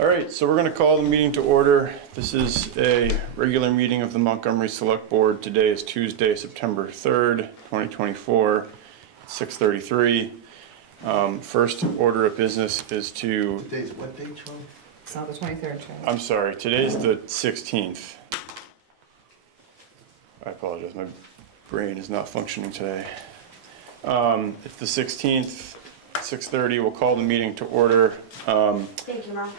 All right, so we're going to call the meeting to order. This is a regular meeting of the Montgomery Selectboard. Today is Tuesday, September 3rd, 2024, 6:33. First order of business is to... Today's what date, Charlie? It's not the 23rd, Charlie. I'm sorry, today's the 16th. I apologize, my brain is not functioning today. It's the 16th, 6:30. We'll call the meeting to order. Thank you, Mom.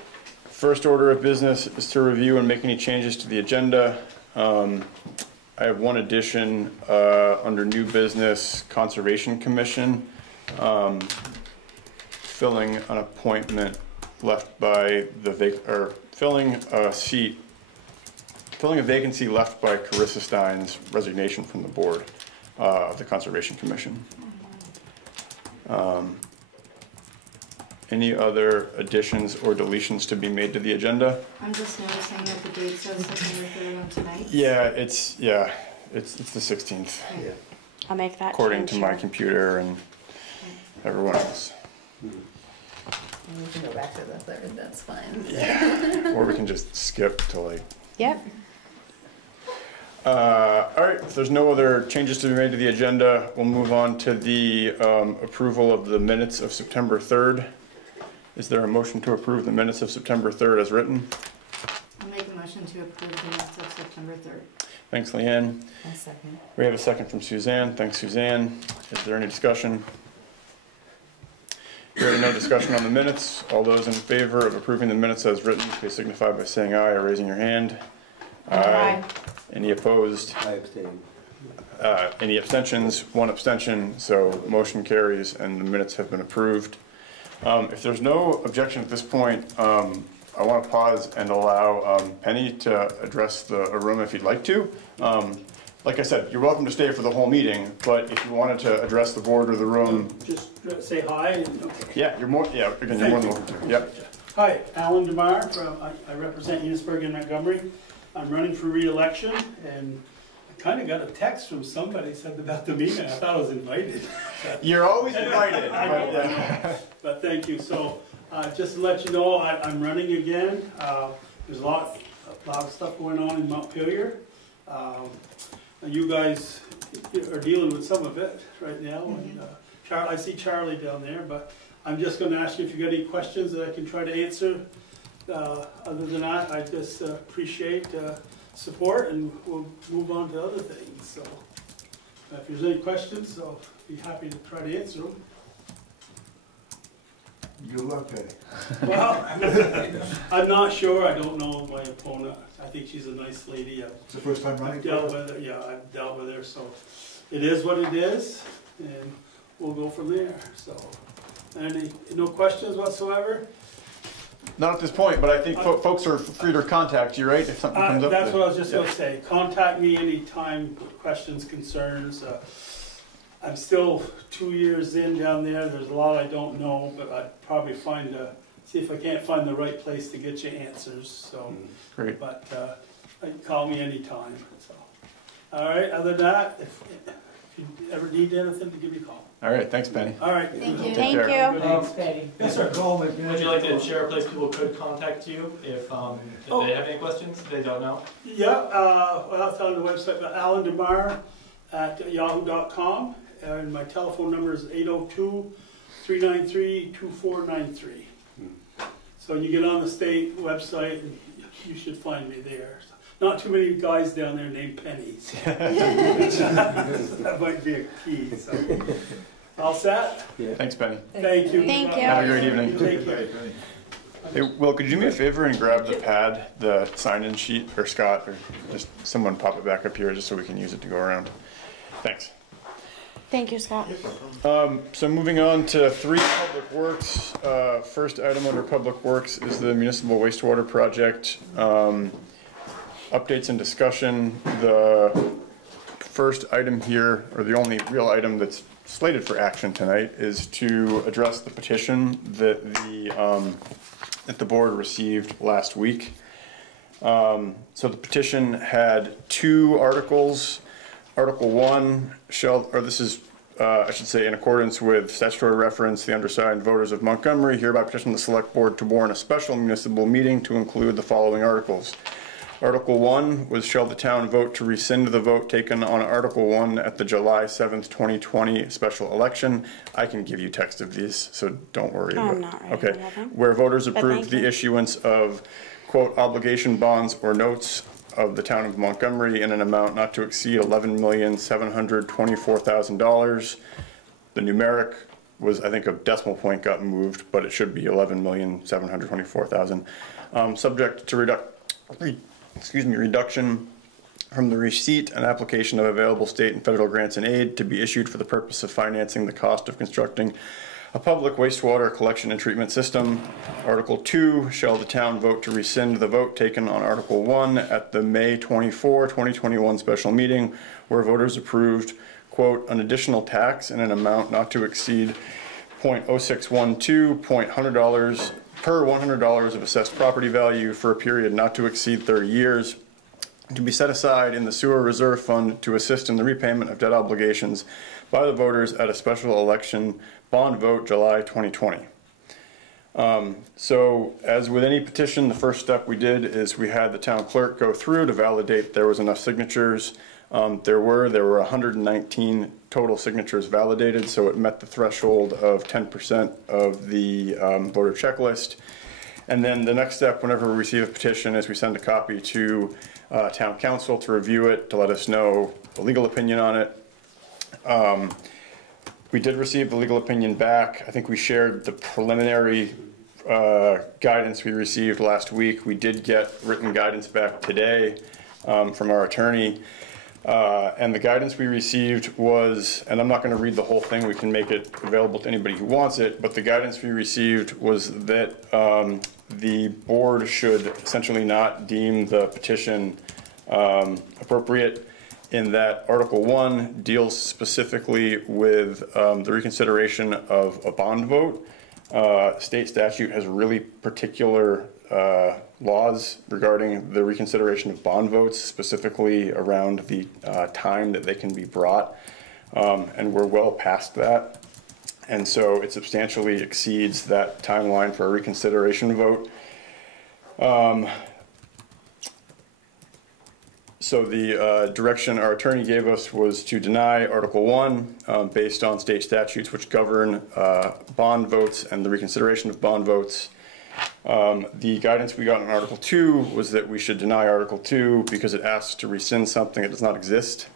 First order of business is to review and make any changes to the agenda. I have one addition under new business, Conservation Commission, filling an appointment left by the filling a vacancy left by Carissa Stein's resignation from the board of the Conservation Commission. Any other additions or deletions to be made to the agenda? I'm just noticing that the date says September 3rd on tonight. Yeah, it's the 16th. Okay. Yeah. I'll make that According change to my here. computer and everyone else. We can go back to the 3rd, that's fine. Yeah, or we can just skip to like... Yep. All right, if there's no other changes to be made to the agenda, we'll move on to the approval of the minutes of September 3rd. Is there a motion to approve the minutes of September 3rd as written? I'll make a motion to approve the minutes of September 3rd. Thanks, Leanne. A second. We have a second from Suzanne. Thanks, Suzanne. Is there any discussion? Hearing no discussion on the minutes, all those in favor of approving the minutes as written, please signify by saying aye or raising your hand. Aye. Any opposed? I abstain. Any abstentions? One abstention, so motion carries and the minutes have been approved. If there's no objection at this point, I want to pause and allow Penny to address the room if you'd like to. Like I said, you're welcome to stay for the whole meeting, but if you wanted to address the board or the room... Just say hi and, okay. Yeah, you're more than welcome to. Yep. Hi, Alan DeMar, I represent Enosburg and Montgomery. I'm running for re-election, and I kind of got a text from somebody said about the meeting. I thought I was invited. You're always invited. I know, but thank you. So just to let you know, I'm running again. There's a lot of stuff going on in Montpelier. And you guys are dealing with some of it right now. And, I see Charlie down there, but I'm just going to ask you if you've got any questions that I can try to answer. Other than that, I just appreciate support, and we'll move on to other things. So if there's any questions, I'll be happy to try to answer them. Good luck, Penny. Well, I'm not sure. I don't know my opponent. I think she's a nice lady. It's the first time running I've dealt with her. Yeah, I've dealt with her. So it is what it is, and we'll go from there. So, no questions whatsoever? Not at this point, but I think folks are free to contact you, right? If something comes up. That's what I was just going to say. Contact me anytime, questions, concerns. I'm still 2 years in down there. There's a lot I don't know, but I'd probably see if I can't find the right place to get you answers. So, Great. But call me anytime. So, all right. Other than that, if you ever need anything, to give me a call. All right, thanks, Penny. All right. Thank you. Take Thank care. you. Thanks, Betty. Yes, sir. Would Would you like to share a place people could contact you if they have any questions they don't know? Yeah, well, it's on the website, but Alan DeMar at yahoo.com, and my telephone number is 802-393-2493. So when you get on the state website, you should find me there. Not too many guys down there named Pennies. That might be a key. So. All set? Yeah. Thanks, Penny. Thank you. Thank you. Have a great evening. Take care. Hey, Will, could you do me a favor and grab the pad, the sign-in sheet, or Scott, or just someone pop it back up here just so we can use it to go around. Thanks. Thank you, Scott. So moving on to 3 public works. First item under public works is the municipal wastewater project. Updates and discussion. The first item here, or the only real item that's slated for action tonight, is to address the petition that the board received last week. So the petition had 2 articles. Article 1, this is I should say, in accordance with statutory reference, the undersigned voters of Montgomery hereby petition the Select Board to warn a special municipal meeting to include the following articles. Article 1 was, shall the town vote to rescind the vote taken on Article 1 at the July 7th, 2020 special election. I can give you text of these, so don't worry. I'm not ready Okay. for that one. Where voters But approved thank the you. issuance of, quote, obligation bonds or notes of the town of Montgomery in an amount not to exceed $11,724,000. The numeric was, I think, a decimal point got moved, but it should be $11,724,000. Subject to reduction from the receipt and application of available state and federal grants and aid to be issued for the purpose of financing the cost of constructing a public wastewater collection and treatment system. Article 2, shall the town vote to rescind the vote taken on Article 1 at the May 24, 2021 special meeting where voters approved, quote, an additional tax in an amount not to exceed .0612 $100 per $100 of assessed property value for a period not to exceed 30 years to be set aside in the sewer reserve fund to assist in the repayment of debt obligations by the voters at a special election bond vote July 2020. So as with any petition, the first step we did is we had the town clerk go through to validate there was enough signatures. There were 119 total signatures validated, so it met the threshold of 10% of the voter checklist. And then the next step, whenever we receive a petition, is we send a copy to town council to review it, to let us know the legal opinion on it. We did receive the legal opinion back. I think we shared the preliminary guidance we received last week. We did get written guidance back today from our attorney. And the guidance we received was, and I'm not going to read the whole thing, we can make it available to anybody who wants it, but the guidance we received was that the board should essentially not deem the petition appropriate, in that Article 1 deals specifically with the reconsideration of a bond vote. State statute has really particular laws regarding the reconsideration of bond votes, specifically around the time that they can be brought, and we're well past that. And so it substantially exceeds that timeline for a reconsideration vote. So the direction our attorney gave us was to deny Article 1 based on state statutes which govern bond votes and the reconsideration of bond votes. The guidance we got on Article 2 was that we should deny Article 2 because it asks to rescind something that does not exist.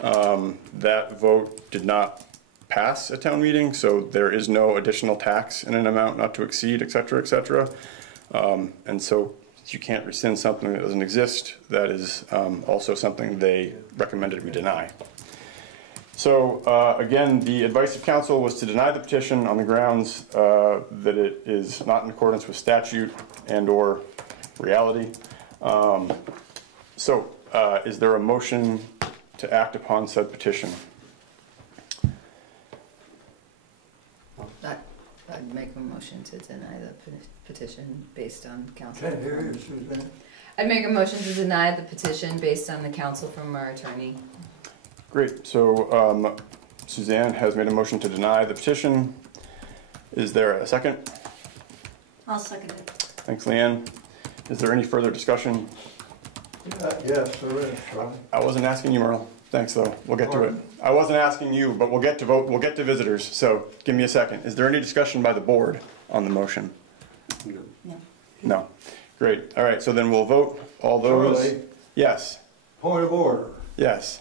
That vote did not pass at town meeting, so there is no additional tax in an amount not to exceed, et cetera, et cetera. And so you can't rescind something that doesn't exist. That is also something they recommended we deny. So again, the advice of council was to deny the petition on the grounds that it is not in accordance with statute and or reality. Is there a motion to act upon said petition? I'd make a motion to deny the petition based on council. Can't hear you, Suzanne. I'd make a motion to deny the petition based on the counsel from our attorney. Great. So Suzanne has made a motion to deny the petition. Is there a second? I'll second it. Thanks, Leanne. Is there any further discussion? Yes, there is, Charlie. I wasn't asking you, Merle. Thanks, though. We'll get to it. Pardon? I wasn't asking you, but we'll get to vote. We'll get to visitors. So give me a second. Is there any discussion by the board on the motion? No. No. Great. All right. So then we'll vote. All those. Charlie, Yes. point of order. Yes.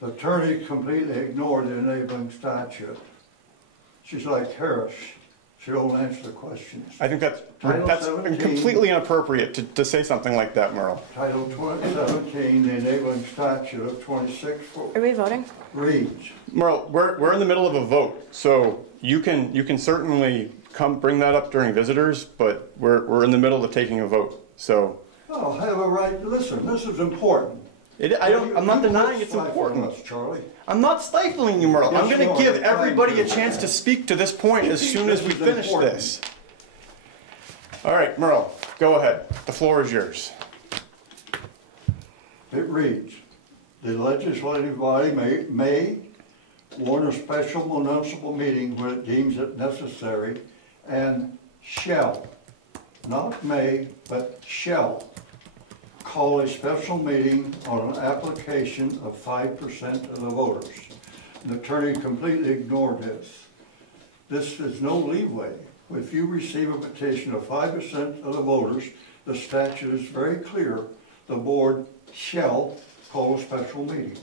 The attorney completely ignored the enabling statute. She's like Harris. She don't answer the questions. I think that's Title 17. completely inappropriate to say something like that, Merle. Title 17, the enabling statute of 26 Are we voting? reads, Merle, we're in the middle of a vote, so you can certainly come bring that up during visitors, but we're in the middle of taking a vote. So oh, I have a right to listen. This is important. I'm not You denying quit it's stifling important. us, Charlie. I'm not stifling you, Merle. I'm Yes, going you to are. give You're trying everybody a to. chance to speak to this point as soon as we This is finish important. this. All right, Merle, go ahead. The floor is yours. It reads, the legislative body may warn a special municipal meeting when it deems it necessary, and shall, not may, but shall, call a special meeting on an application of 5% of the voters. The attorney completely ignored this. This is no leeway. If you receive a petition of 5% of the voters, the statute is very clear. The board shall call a special meeting.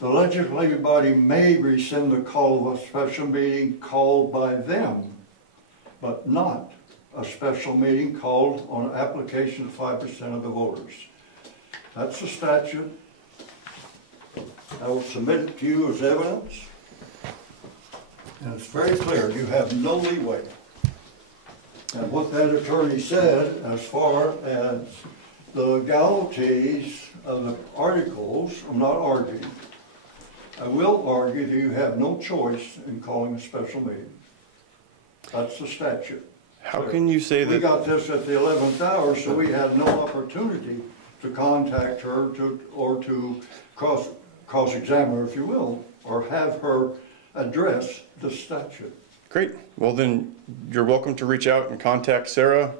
The legislative body may rescind the call of a special meeting called by them, but not a special meeting called on an application of 5% of the voters. That's the statute. I will submit it to you as evidence. And it's very clear, you have no leeway. And what that attorney said, as far as the legalities of the articles, I'm not arguing. I will argue that you have no choice in calling a special meeting. That's the statute. How can you say that? We got this at the 11th hour, so we had no opportunity to contact her or to cross-examine her, if you will, or have her address the statute. Great. Well, then you're welcome to reach out and contact Sarah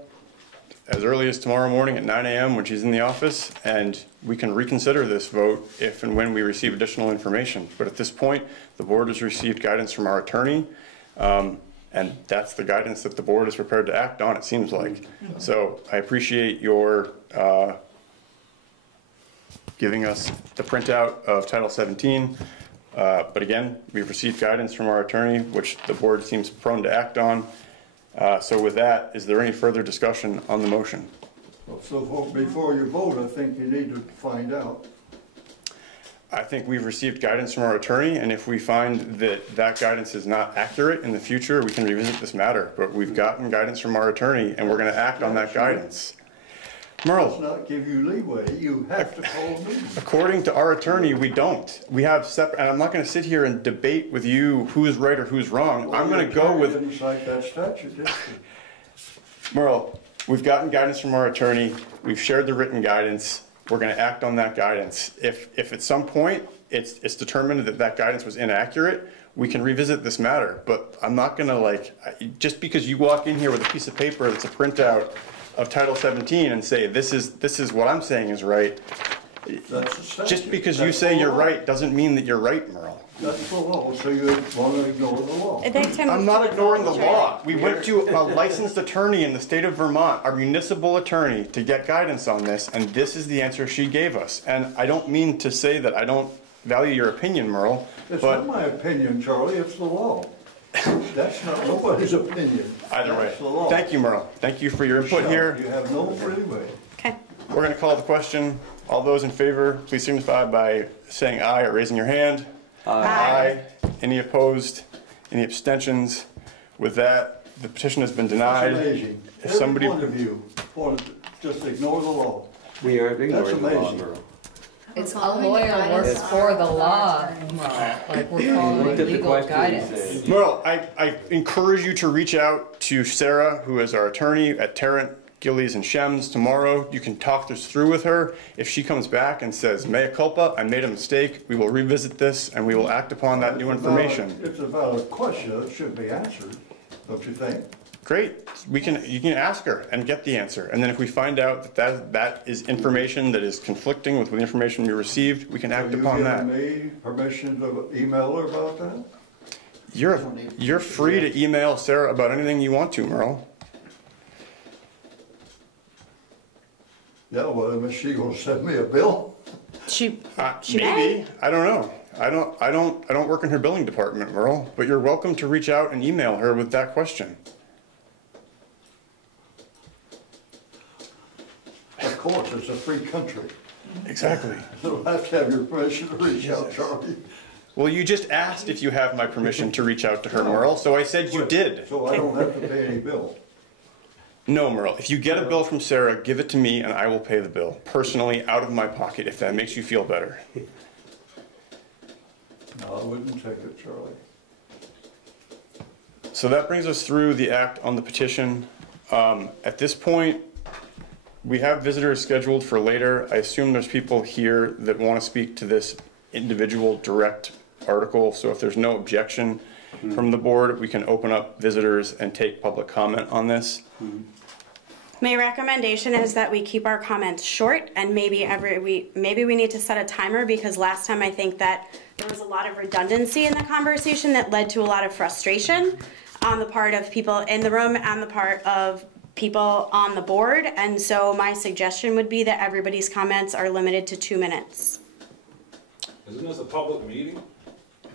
as early as tomorrow morning at 9 a.m. when she's in the office, and we can reconsider this vote if and when we receive additional information. But at this point, the board has received guidance from our attorney, and that's the guidance that the board is prepared to act on, it seems like. So I appreciate your giving us the printout of Title 17. But again, we've received guidance from our attorney, which the board seems prone to act on. So with that, is there any further discussion on the motion? So before you vote, I think you need to find out. I think we've received guidance from our attorney, and if we find that that guidance is not accurate in the future, we can revisit this matter. But we've gotten guidance from our attorney, and we're going to act on that guidance. Merle. Does not give you leeway. You have to call a meeting. According to our attorney, we don't. We have separate, and I'm not going to sit here and debate with you who is right or who's wrong. Well, I'm going to go with. Didn't cite that statute, did you? Merle, we've gotten guidance from our attorney. We've shared the written guidance. We're going to act on that guidance. If at some point it's determined that that guidance was inaccurate, we can revisit this matter. But I'm not going to just because you walk in here with a piece of paper that's a printout of Title 17 and say this is what I'm saying is right. That's the statute. Just because That's you say the you're law. right doesn't mean that you're right, Merle. That's the law, so you want to ignore the law. I'm not ignoring the law. We went to a licensed attorney in the state of Vermont, our municipal attorney, to get guidance on this, and this is the answer she gave us. And I don't mean to say that I don't value your opinion, Merle, It's but not my opinion, Charlie, it's the law. That's not nobody's opinion. either way. That's the law. Thank you, Merle. Thank you for your input here. You have no leeway. Okay. We're going to call the question. All those in favor, please signify by saying aye or raising your hand. Aye. Any opposed? Any abstentions? With that, the petition has been denied. That's amazing. If somebody- Every one of you want to just ignore the law. We are ignoring the law, amazing. Merle. It's a Following the lawyer guidance works of for the our law, attorney. Merle. Like we're Looked following at the legal question and guidance. said, Merle, I encourage you to reach out to Sarah, who is our attorney at Tarrant, Gillies, and Shems tomorrow. You can talk this through with her. If she comes back and says, mea culpa, I made a mistake, we will revisit this and we will act upon that new information. It's a valid question that should be answered, don't you think? Great, you can ask her and get the answer. And then if we find out that is information that is conflicting with the information we received, we can act upon that. Have you given me permission to email her about that? You're free to email Sarah about anything you want to, Merle. Yeah, well, is she gonna send me a bill? She Maybe. may. I don't know. I don't work in her billing department, Merle, but you're welcome to reach out and email her with that question. Of course, it's a free country. Exactly. So I have to have your permission to reach out, Charlie. Well, you just asked if you have my permission to reach out to her, Merle, so I said you did. So I don't have to pay any bill. No, Merle, if you get a bill from Sarah, give it to me and I will pay the bill, personally, out of my pocket, if that makes you feel better. No, I wouldn't take it, Charlie. So that brings us through the act on the petition. At this point, we have visitors scheduled for later. I assume there's people here that want to speak to this individual direct article. So if there's no objection from the board, we can open up visitors and take public comment on this. My recommendation is that we keep our comments short, and maybe we need to set a timer, because last time I think that there was a lot of redundancy in the conversation that led to a lot of frustration on the part of people in the room and the part of people on the board. And so my suggestion would be that everybody's comments are limited to 2 minutes. Isn't this a public meeting?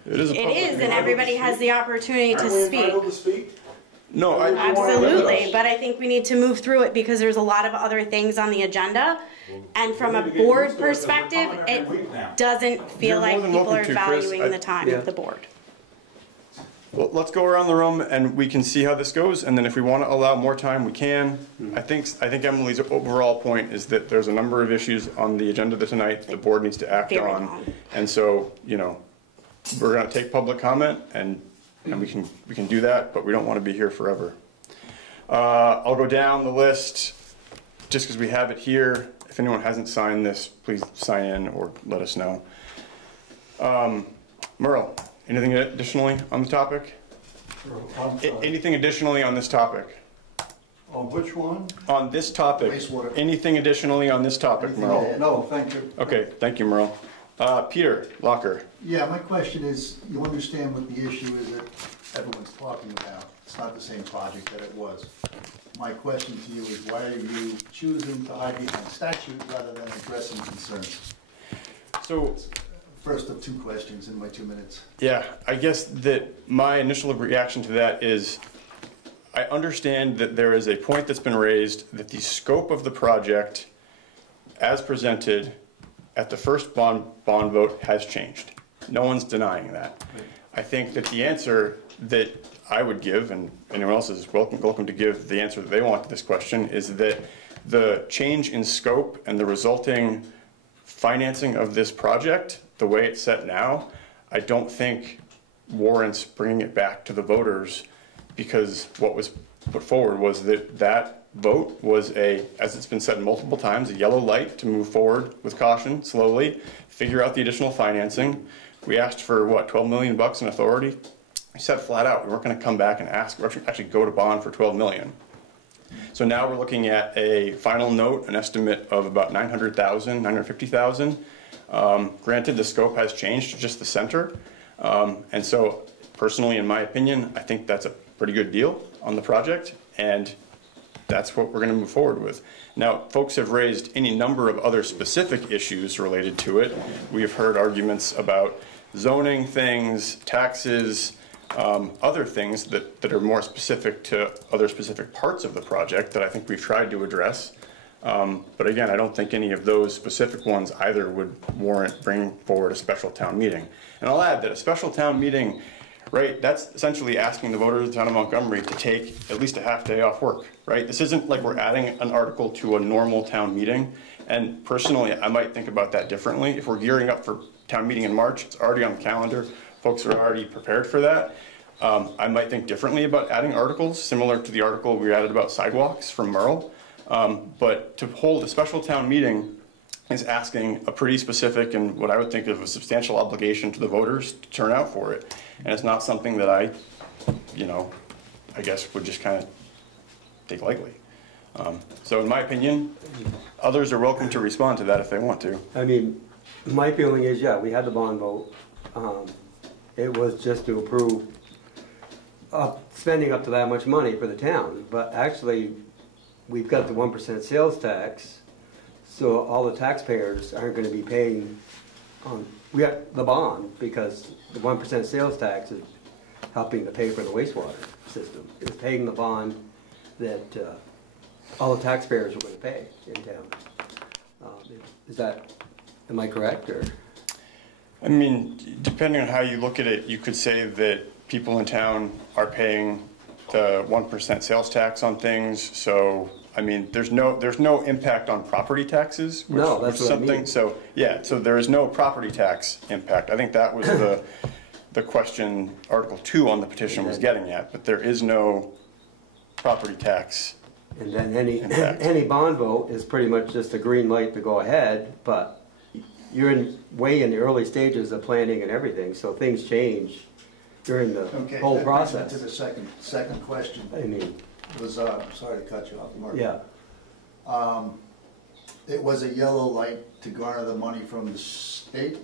It is a public And meeting. everybody has the opportunity to Aren't we speak. entitled to speak? No, I Absolutely, but I think we need to move through it because there's a lot of other things on the agenda. And from a We need to get board used to it, 'cause we're perspective, coming every it week now. doesn't feel You're like more than people welcome are to, Chris. valuing the time of the board. Well, let's go around the room and we can see how this goes, and then if we want to allow more time, we can. I think Emily's overall point is that there's a number of issues on the agenda tonight the board needs to act Very on. long. And so, you know, we're going to take public comment and we can do that, but we don't want to be here forever. I'll go down the list just because we have it here. If anyone hasn't signed this, please sign in or let us know. Merle, anything additionally on the topic? I'm sorry. Anything additionally on this topic? On which one? On this topic? Wastewater. Anything additionally on this topic, Merle? No, thank you. Okay, thank you, Merle. Peter Locker. Yeah, my question is, you understand what the issue is that everyone's talking about. It's not the same project that it was. My question to you is, why are you choosing to hide behind statute rather than addressing concerns? So, First of 2 questions in my 2 minutes. yeah, I guess that my initial reaction to that is I understand that there is a point that's been raised that the scope of the project as presented at the first bond vote has changed. No one's denying that. I think that the answer that I would give, and anyone else is welcome to give the answer that they want to this question, is that the change in scope and the resulting financing of this project, the way it's set now, I don't think warrants bringing it back to the voters, because what was put forward was that vote was as it's been said multiple times, a yellow light to move forward with caution, slowly, figure out the additional financing. We asked for, what, 12 million bucks in authority? We said flat out, we weren't gonna come back and ask, we're actually go to bond for 12 million. So now we're looking at a final note, an estimate of about 900,000, 950,000. Granted, the scope has changed to just the center. And so personally, in my opinion, I think that's a pretty good deal on the project, and that's what we're going to move forward with. Now, folks have raised any number of other specific issues related to it. We have heard arguments about zoning things, taxes, other things that are more specific to other specific parts of the project that I think we've tried to address. But again, I don't think any of those specific ones either would warrant bringing forward a special town meeting. And I'll add that a special town meeting, right, that's essentially asking the voters of the town of Montgomery to take at least a half day off work, right? This isn't like we're adding an article to a normal town meeting. And personally, I might think about that differently. If we're gearing up for town meeting in March, it's already on the calendar, folks are already prepared for that. I might think differently about adding articles, similar to the article we added about sidewalks from Merle. But to hold a special town meeting is asking a pretty specific and what I would think of a substantial obligation to the voters to turn out for it. And it's not something that I guess would just kind of take lightly. So in my opinion, others are welcome to respond to that if they want to. I mean, my feeling is, yeah, we had the bond vote. It was just to approve spending up to that much money for the town. But actually, we've got the 1% sales tax, so all the taxpayers aren't going to be paying we got the bond because the 1% sales tax is helping to pay for the wastewater system. It's paying the bond that all the taxpayers are going to pay in town. Am I correct, or? I mean, depending on how you look at it, you could say that people in town are paying the 1% sales tax on things. So, I mean, there's no impact on property taxes. Which, no, that's which what I mean. So, yeah, so there is no property tax impact. I think that was the question Article 2 on the petition was getting at, but there is no property tax. And then any bond vote is pretty much just a green light to go ahead, but you're way in the early stages of planning and everything, so things change during the Okay, whole that brings me process. to the second question. I mean, Was, sorry to cut you off, Mark. yeah. It was a yellow light to garner the money from the state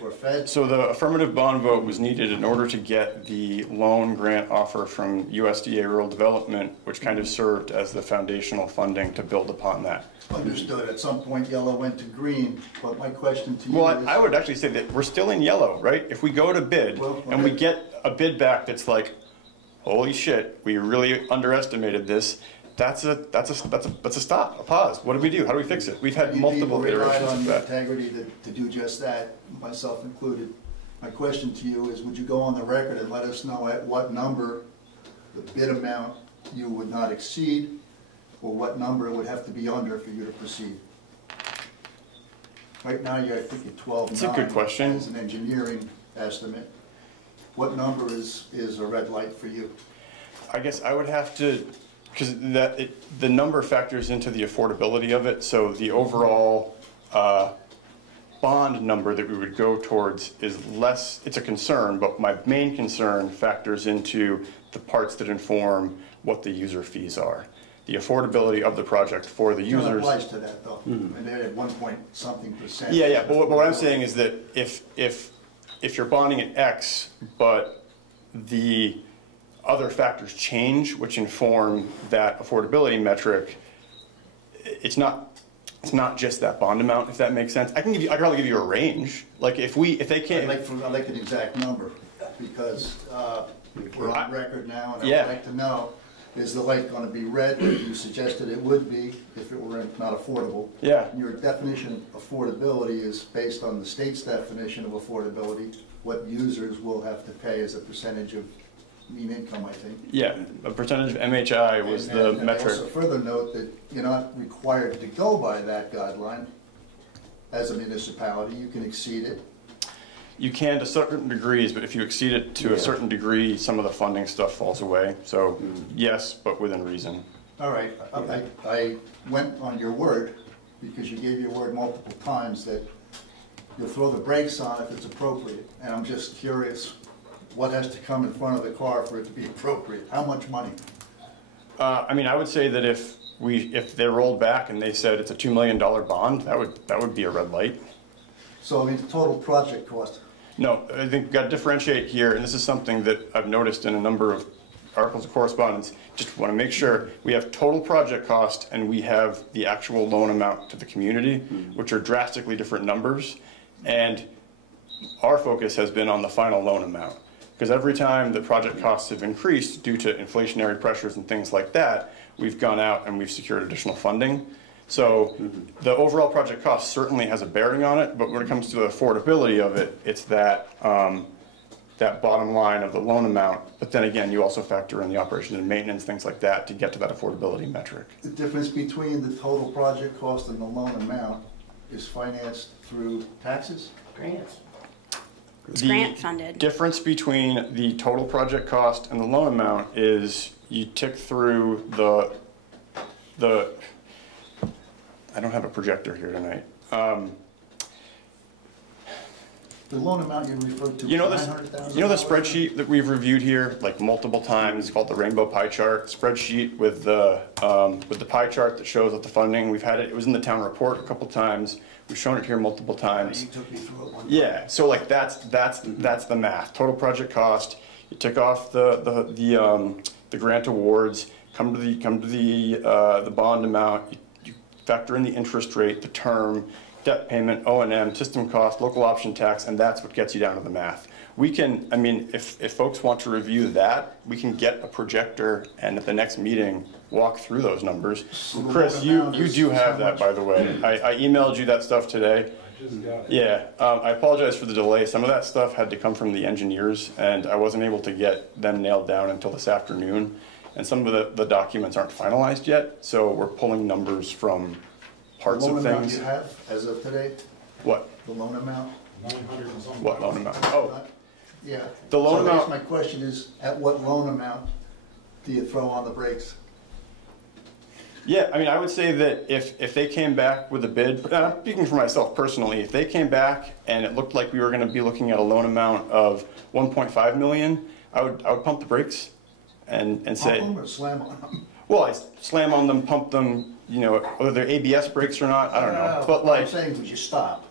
or Fed? So the affirmative bond vote was needed in order to get the loan grant offer from USDA Rural Development, which kind of served as the foundational funding to build upon that. Understood. At some point, yellow went to green, but my question to you Well, is... I would actually say that we're still in yellow, right? If we go to bid Well, and we okay. get a bid back that's like, holy shit, we really underestimated this, that's a stop, a pause. What do we do? How do we fix it? We've had multiple People relied iterations on of your that. integrity to do just that, myself included. My question to you is, would you go on the record and let us know at what number the bid amount you would not exceed, or what number it would have to be under for you to proceed? Right now, you're, I think, at 12.9. It's a good question. As an engineering estimate. What number is a red light for you? I guess I would have to, because the number factors into the affordability of it, so the overall bond number that we would go towards is less, it's a concern, but my main concern factors into the parts that inform what the user fees are. The affordability of the project for the It users. applies to that, though. And they're at 1-point-something%. Yeah, but what I'm saying is that if you're bonding at X, but the other factors change, which inform that affordability metric, it's not just that bond amount, if that makes sense. I'd probably give you a range. Like if they can't. I'd like an exact number, because we're on record now, and Yeah. I'd like to know, is the light gonna be red, like you suggested it would be, if it were not affordable? Yeah. Your definition of affordability is based on the state's definition of affordability, what users will have to pay as a percentage of mean income, I think. Yeah, a percentage of MHI was the And I metric. also further note that you're not required to go by that guideline as a municipality. You can exceed it. You can to certain degrees, but if you exceed it to a certain degree, some of the funding stuff falls away. So yes, but within reason. All right, I went on your word, because you gave your word multiple times, that you'll throw the brakes on if it's appropriate. And I'm just curious, what has to come in front of the car for it to be appropriate? How much money? I mean, I would say that if they rolled back and they said it's a $2 million bond, that would be a red light. So, I mean, the total project cost. No, I think we've got to differentiate here, and this is something that I've noticed in a number of articles of correspondence. Just want to make sure we have total project cost and we have the actual loan amount to the community, which are drastically different numbers. And our focus has been on the final loan amount. Because every time the project costs have increased due to inflationary pressures and things like that, we've gone out and we've secured additional funding. So the overall project cost certainly has a bearing on it, but when it comes to the affordability of it, it's that that bottom line of the loan amount. But then again, you also factor in the operations and maintenance, things like that, to get to that affordability metric. The difference between the total project cost and the loan amount is financed through taxes? Grants. It's grant funded. The difference between the total project cost and the loan amount is you tick through the I don't have a projector here tonight. The loan amount you referred to, You know $900,000? the spreadsheet that we've reviewed here like multiple times. It's called the rainbow pie chart spreadsheet with the pie chart that shows what the funding. We've had it. It was in the town report a couple times. We've shown it here multiple times. You took me through it one time. Yeah. So like that's the math. Total project cost. You tick off the grant awards. Come to the bond amount. You factor in the interest rate, the term, debt payment, O&M, system cost, local option tax, and that's what gets you down to the math. We can, I mean, if folks want to review that, we can get a projector and at the next meeting, walk through those numbers. So the Chris, loan amount you is do how have that, much? by the way. I emailed you that stuff today. I just got it. Yeah, I apologize for the delay. Some of that stuff had to come from the engineers, and I wasn't able to get them nailed down until this afternoon. And some of the documents aren't finalized yet, so we're pulling numbers from parts The of loan amount things. you have as of today, What? the loan amount? 900 and something. What loan amount? Oh, Yeah. The loan So I guess amount- my question is, at what loan amount do you throw on the brakes? Yeah, I mean, I would say that if they came back with a bid, and I'm speaking for myself personally, if they came back and it looked like we were gonna be looking at a loan amount of 1.5 million, I would pump the brakes and say. Pump them or slam on them? Well, I slam on them, pump them, you know, whether they're ABS brakes or not, I don't know. But I'm like, saying, would you stop?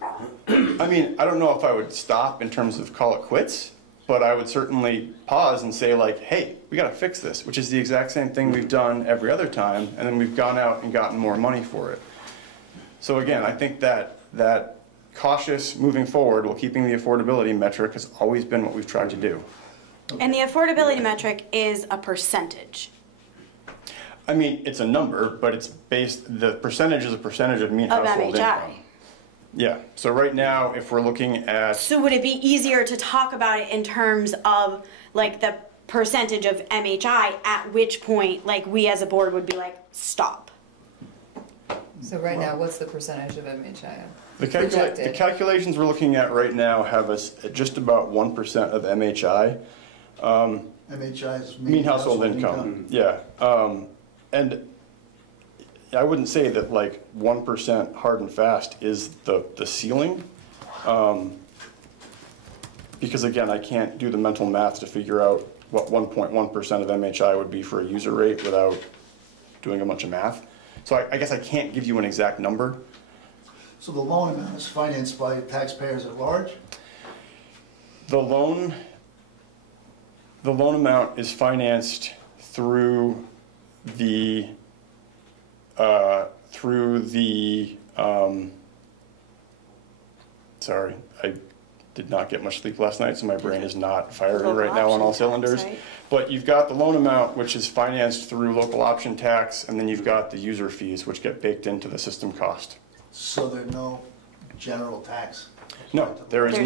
I mean, I don't know if I would stop in terms of call it quits, but I would certainly pause and say like, hey, we gotta fix this, which is the exact same thing we've done every other time, and then we've gone out and gotten more money for it. So again, I think that cautious moving forward while keeping the affordability metric has always been what we've tried to do. And the affordability metric is a percentage. I mean, it's a number, but it's the percentage is a percentage of mean household MHI. income. Yeah, so right now, if we're looking at, So would it be easier to talk about it in terms of like the percentage of MHI, at which point like we as a board would be like, stop? So right now, what's the percentage of MHI? the Projected. calculations we're looking at right now have us at just about 1% of MHI. MHI is Mean household income, yeah. And I wouldn't say that like 1% hard and fast is the ceiling. Because again, I can't do the mental math to figure out what 1.1% of MHI would be for a user rate without doing a bunch of math. So I guess I can't give you an exact number. So the loan amount is financed by taxpayers at large? The loan amount is financed through the sorry, I did not get much sleep last night, so my brain is not firing right now on all cylinders. Right? But you've got the loan amount, which is financed through local option tax, and then you've got the user fees, which get baked into the system cost. So there's no general tax? No, there is There's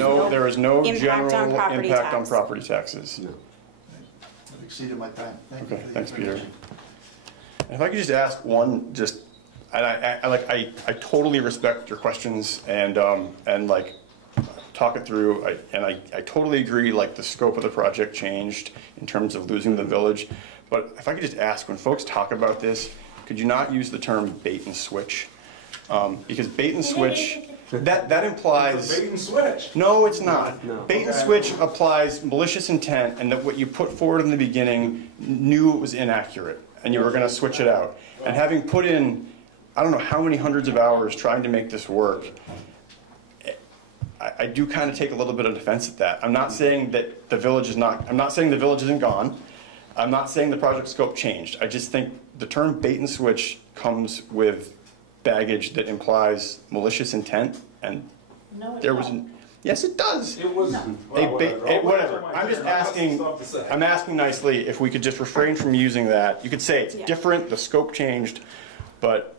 no no impact general on property impact on tax. property taxes. No. I've exceeded my time. Thank you Okay, for the thanks, Peter. information. And if I could just ask one, and I totally respect your questions and like talk it through. I totally agree. Like the scope of the project changed in terms of losing the village. But if I could just ask, when folks talk about this, could you not use the term bait and switch? Because bait and switch, that implies. Bait and switch. No, it's not. No. Bait and switch applies malicious intent, and that what you put forward in the beginning knew it was inaccurate, and you were going to switch it out. And having put in, I don't know how many hundreds of hours trying to make this work, I do kind of take a little bit of defense at that. I'm not saying that the village is not, I'm not saying the village isn't gone. I'm not saying the project scope changed. I just think the term bait and switch comes with baggage that implies malicious intent, and there was, yes, it does. It was. Whatever. I'm just asking, I'm asking nicely if we could just refrain from using that. You could say it's different, the scope changed, but.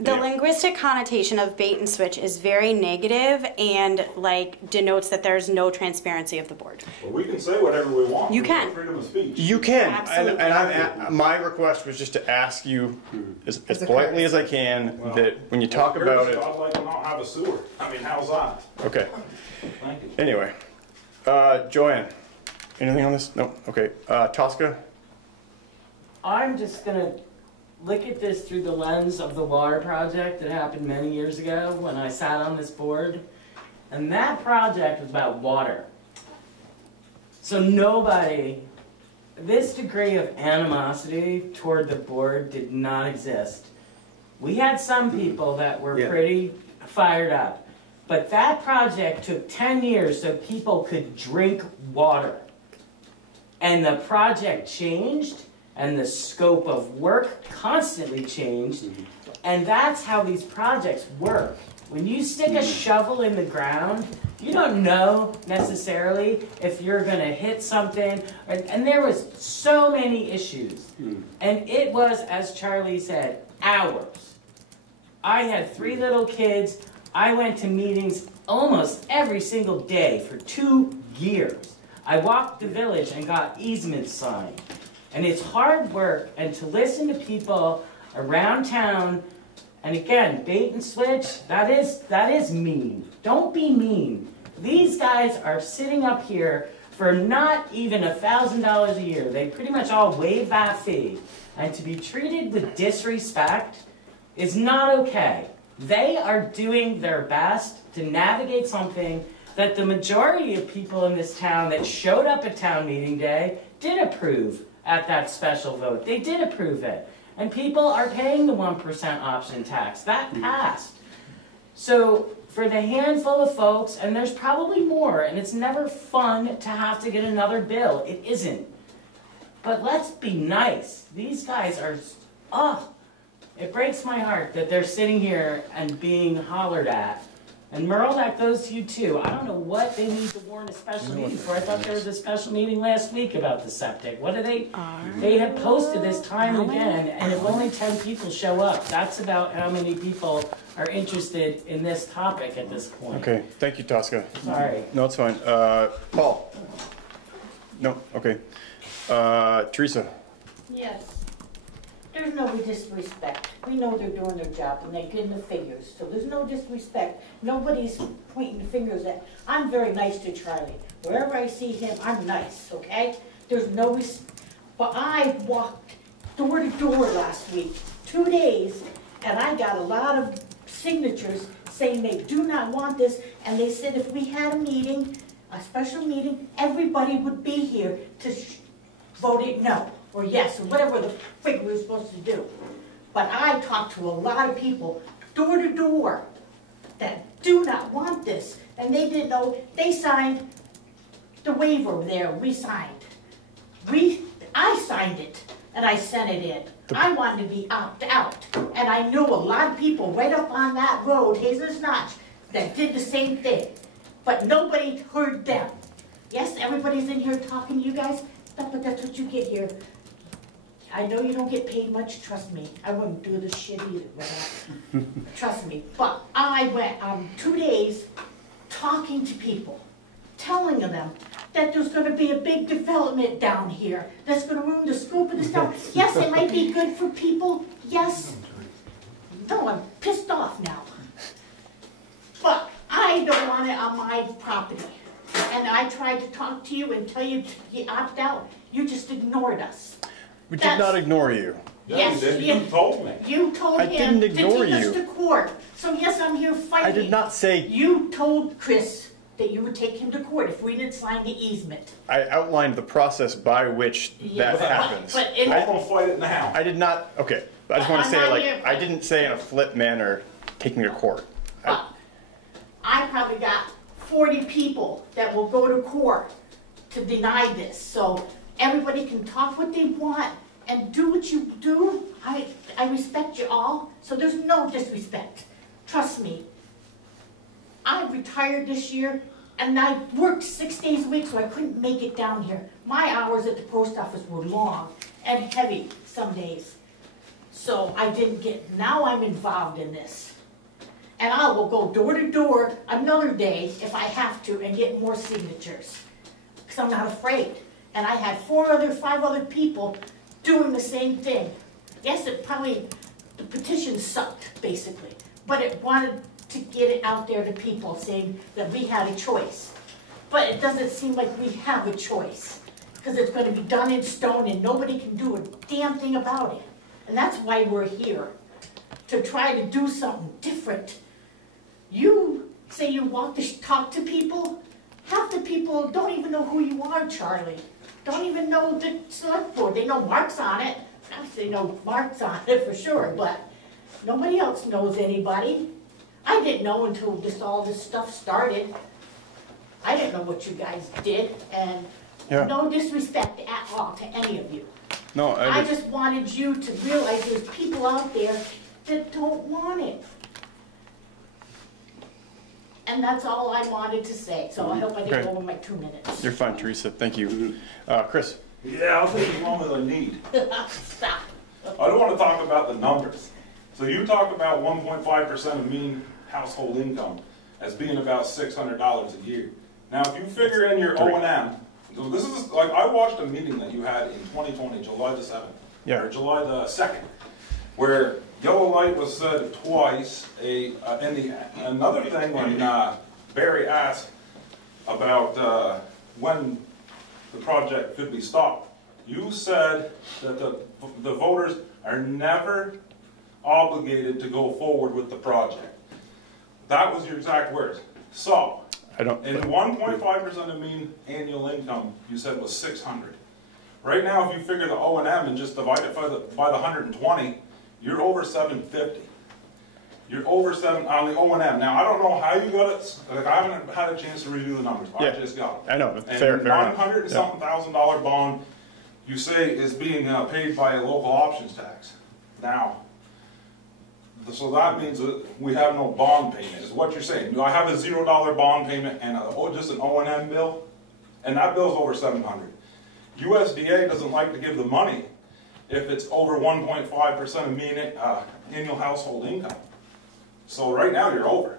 The linguistic connotation of bait and switch is very negative and like denotes that there's no transparency of the board. Well, we can say whatever we want. You We can. have freedom of speech. You can, Absolutely. and my request was just to ask you, as politely as I can, that when you talk about it. I'd like to not have a sewer. I mean, how's that? Okay, Thank you. anyway. Joanne, anything on this? No, okay. Tosca? I'm just gonna look at this through the lens of the water project that happened many years ago when I sat on this board. And that project was about water. So nobody, this degree of animosity toward the board did not exist. We had some people that were pretty fired up. But that project took 10 years so people could drink water. And the project changed, and the scope of work constantly changed, and that's how these projects work. When you stick a shovel in the ground, you don't know necessarily if you're going to hit something, and there was so many issues. And it was, as Charlie said, hours. I had 3 little kids. I went to meetings almost every single day for 2 years. I walked the village and got easements signed. And it's hard work, and to listen to people around town, and again, bait and switch, that is mean. Don't be mean. These guys are sitting up here for not even $1,000 a year. They pretty much all waive that fee. and to be treated with disrespect is not okay. They are doing their best to navigate something that the majority of people in this town that showed up at town meeting day did approve at that special vote. They did approve it. And people are paying the 1% option tax. That passed. So for the handful of folks, and there's probably more, and it's never fun to have to get another bill. It isn't. But let's be nice. These guys are, it breaks my heart that they're sitting here and being hollered at. And Merle, that goes to you too. I don't know what they need to warn a special meeting for. I thought there was a special meeting last week about the septic. What do they? They have posted this time and again, and if only 10 people show up, that's about how many people are interested in this topic at this point. Okay, thank you, Tosca. Sorry. No, it's fine. Paul? No, okay. Teresa? Yes. There's no disrespect. We know they're doing their job and they're getting the figures, so there's no disrespect. Nobody's pointing the fingers at. I'm very nice to Charlie. Wherever I see him, I'm nice, okay? There's no but I walked door to door last week, 2 days, and I got a lot of signatures saying they do not want this, and they said if we had a meeting, a special meeting, everybody would be here to vote it no, or yes, or whatever the figure we're supposed to do. But I talked to a lot of people, door to door, that do not want this, and they didn't know. They signed the waiver there, we signed. I signed it, and I sent it in. I wanted to be opt-out, and I knew a lot of people right up on that road, Hazel's Notch, that did the same thing, but nobody heard them. Yes, everybody's in here talking to you guys, but that's what you get here. I know you don't get paid much, trust me. I wouldn't do this shit either, trust me. But I went 2 days talking to people, telling them that there's going to be a big development down here that's going to ruin the scope of this town. Yes, it might be good for people, yes. No, I'm pissed off now. But I don't want it on my property. And I tried to talk to you and tell you to opt out. You just ignored us. We did not ignore you. Yes, you told me. You told him to take us to court. So yes, I'm here fighting. I did not say. You told Chris that you would take him to court if we didn't sign the easement. I outlined the process by which that happens. But I'm gonna fight it now. I did not. Okay, I just want to say, like, I didn't say in a flip manner, take me to court. I probably got 40 people that will go to court to deny this. So everybody can talk what they want and do what you do. I respect you all, so there's no disrespect. Trust me. I retired this year, and I worked 6 days a week, so I couldn't make it down here. My hours at the post office were long and heavy some days. So I didn't get, now I'm involved in this. And I will go door to door another day if I have to and get more signatures. Because I'm not afraid. And I had 5 other people doing the same thing. Yes, the petition sucked, basically. But it wanted to get it out there to people saying that we had a choice. But it doesn't seem like we have a choice. Because it's going to be done in stone and nobody can do a damn thing about it. And that's why we're here. To try to do something different. You say you want to talk to people. Half the people don't even know who you are, Charlie. Don't even know the select board. They know Mark's on it. They know Mark's on it for sure, but nobody else knows anybody. I didn't know until all this stuff started. I didn't know what you guys did, and no disrespect at all to any of you. No, I just wanted you to realize there's people out there that don't want it. And that's all I wanted to say, so I hope I didn't go over my 2 minutes. You're fine, Teresa. Thank you. Chris? Yeah, I'll take as long as I need. Stop. I don't want to talk about the numbers. So you talk about 1.5% of mean household income as being about $600 a year. Now, if you figure in your O&M, so this is like, I watched a meeting that you had in 2020, July the 7th, or July the 2nd, where yellow light was said twice. Another thing, when Barry asked about when the project could be stopped, you said that the the voters are never obligated to go forward with the project. That was your exact words. So, I don't. and 1.5% of mean annual income, you said was 600. Right now, if you figure the O&M and just divide it by the 120, you're over 750. You're over 7 on the O&M. Now, I don't know how you got it. Like, I haven't had a chance to review the numbers. Yeah, I just got it. I know. And Fair enough. $900 and something $1,000 bond, you say, is being paid by a local options tax. Now, so that means that we have no bond payment, is what you're saying. Do I have a $0 bond payment and just an O&M bill? And that bill's over 700. USDA doesn't like to give the money if it's over 1.5% of mean annual household income. So right now you're over.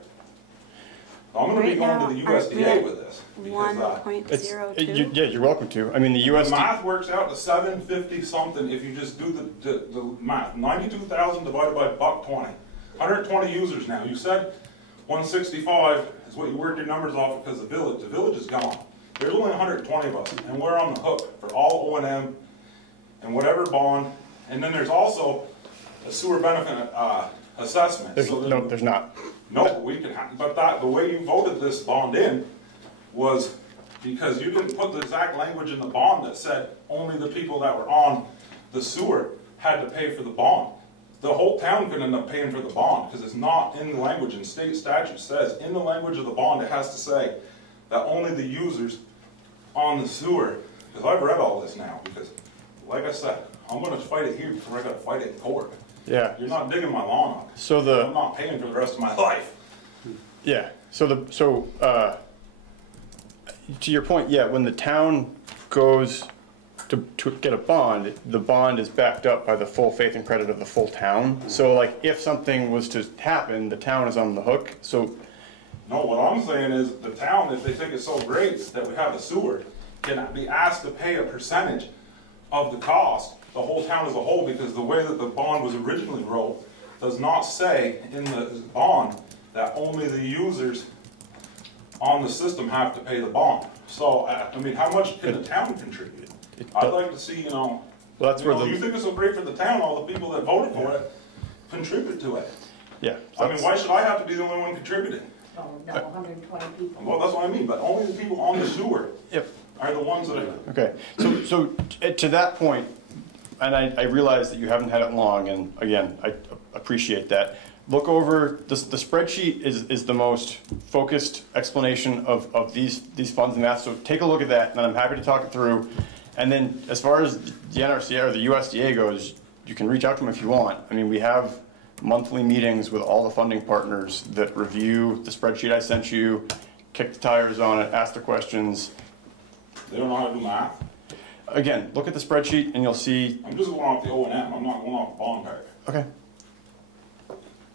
I'm going to be going to the USDA with this. Because, 1.02. Yeah, you're welcome to. I mean, the the USDA. math works out to 750 something if you just do the math. 92,000 divided by $1.20. 120 users now. You said 165 is what you worked your numbers off because the village is gone. There's only 120 of us, and we're on the hook for all O&M and whatever bond. And then there's also a sewer benefit assessment. No, there's not. No, we can. But the way you voted this bond in was because you didn't put the exact language in the bond that said only the people that were on the sewer had to pay for the bond. The whole town could end up paying for the bond because it's not in the language, and state statute says in the language of the bond it has to say that only the users on the sewer, because I've read all this now, because like I said, I'm going to fight it here before I got to fight it in court. Yeah. You're not digging my lawn up. So I'm not paying for the rest of my life. Yeah. So to your point, yeah, when the town goes to get a bond, the bond is backed up by the full faith and credit of the full town. So like if something was to happen, the town is on the hook. So no, what I'm saying is the town, if they think it's so great that we have a sewer, can be asked to pay a percentage of the cost, the whole town as a whole, because the way that the bond was originally wrote does not say in the bond that only the users on the system have to pay the bond. So, I mean, how much can the town contribute? I'd like to see, well, that's where you think it's so great for the town, all the people that voted for it contribute to it. Yeah. I mean, why should I have to be the only one contributing? Oh, no, 120 people. Well, that's what I mean, but only the people on the sewer are the ones that are... Okay, so to that point, and I realize that you haven't had it long, and again, I appreciate that. Look over, the spreadsheet is the most focused explanation of these funds and that, so take a look at that, and I'm happy to talk it through. And then as far as the NRCA or the USDA goes, you can reach out to them if you want. I mean, we have monthly meetings with all the funding partners that review the spreadsheet I sent you, kick the tires on it, ask the questions. They don't know how to do math? Again, look at the spreadsheet and you'll see. I'm just going off the O&M, I'm not going off the bond part. Okay.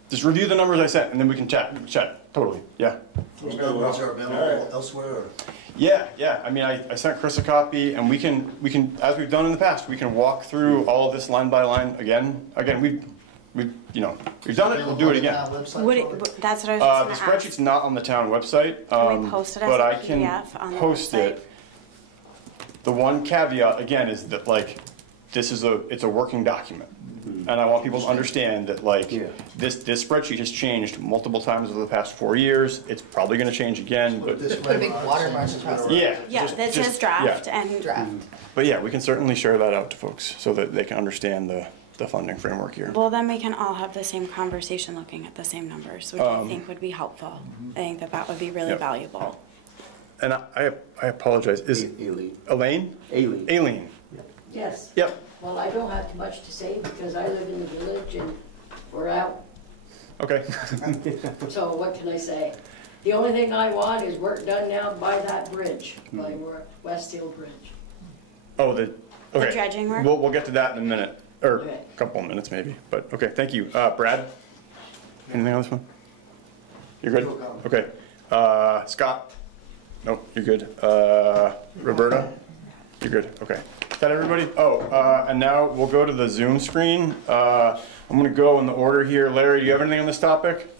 Just review the numbers I sent and then we can chat. Totally, yeah. Those numbers are available elsewhere? Or? Yeah. I mean, I sent Chris a copy, and we can, as we've done in the past, we can walk through all of this line by line again. Again, we've done it. We'll do it again. That's what I was just The going to ask. spreadsheet's not on the town website. Can we post it as but a I PDF can on the post website? it. The one caveat again is that like it's a working document. And I want people to understand that like this spreadsheet has changed multiple times over the past 4 years. It's probably going to change again, but Put a big watermark across it. Yeah, this is draft and Draft. But yeah, we can certainly share that out to folks so that they can understand the funding framework here. well, then we can all have the same conversation looking at the same numbers, which I think would be helpful. I think that would be really valuable. And I apologize. Is Elaine? Aileen. Yes. Yep. Well, I don't have much to say because I live in the village and we're out. Okay. So what can I say? The only thing I want is work done now by that bridge, by West Hill Bridge. Oh, okay. The dredging work? We'll get to that in a minute, or Okay. a couple of minutes maybe. But okay, thank you. Brad? Anything on this one? You're good? Okay. Scott? Nope, you're good. Roberta? You're good. Okay. Is that everybody? Oh, and now we'll go to the Zoom screen. I'm going to go in the order here. Larry, do you have anything on this topic?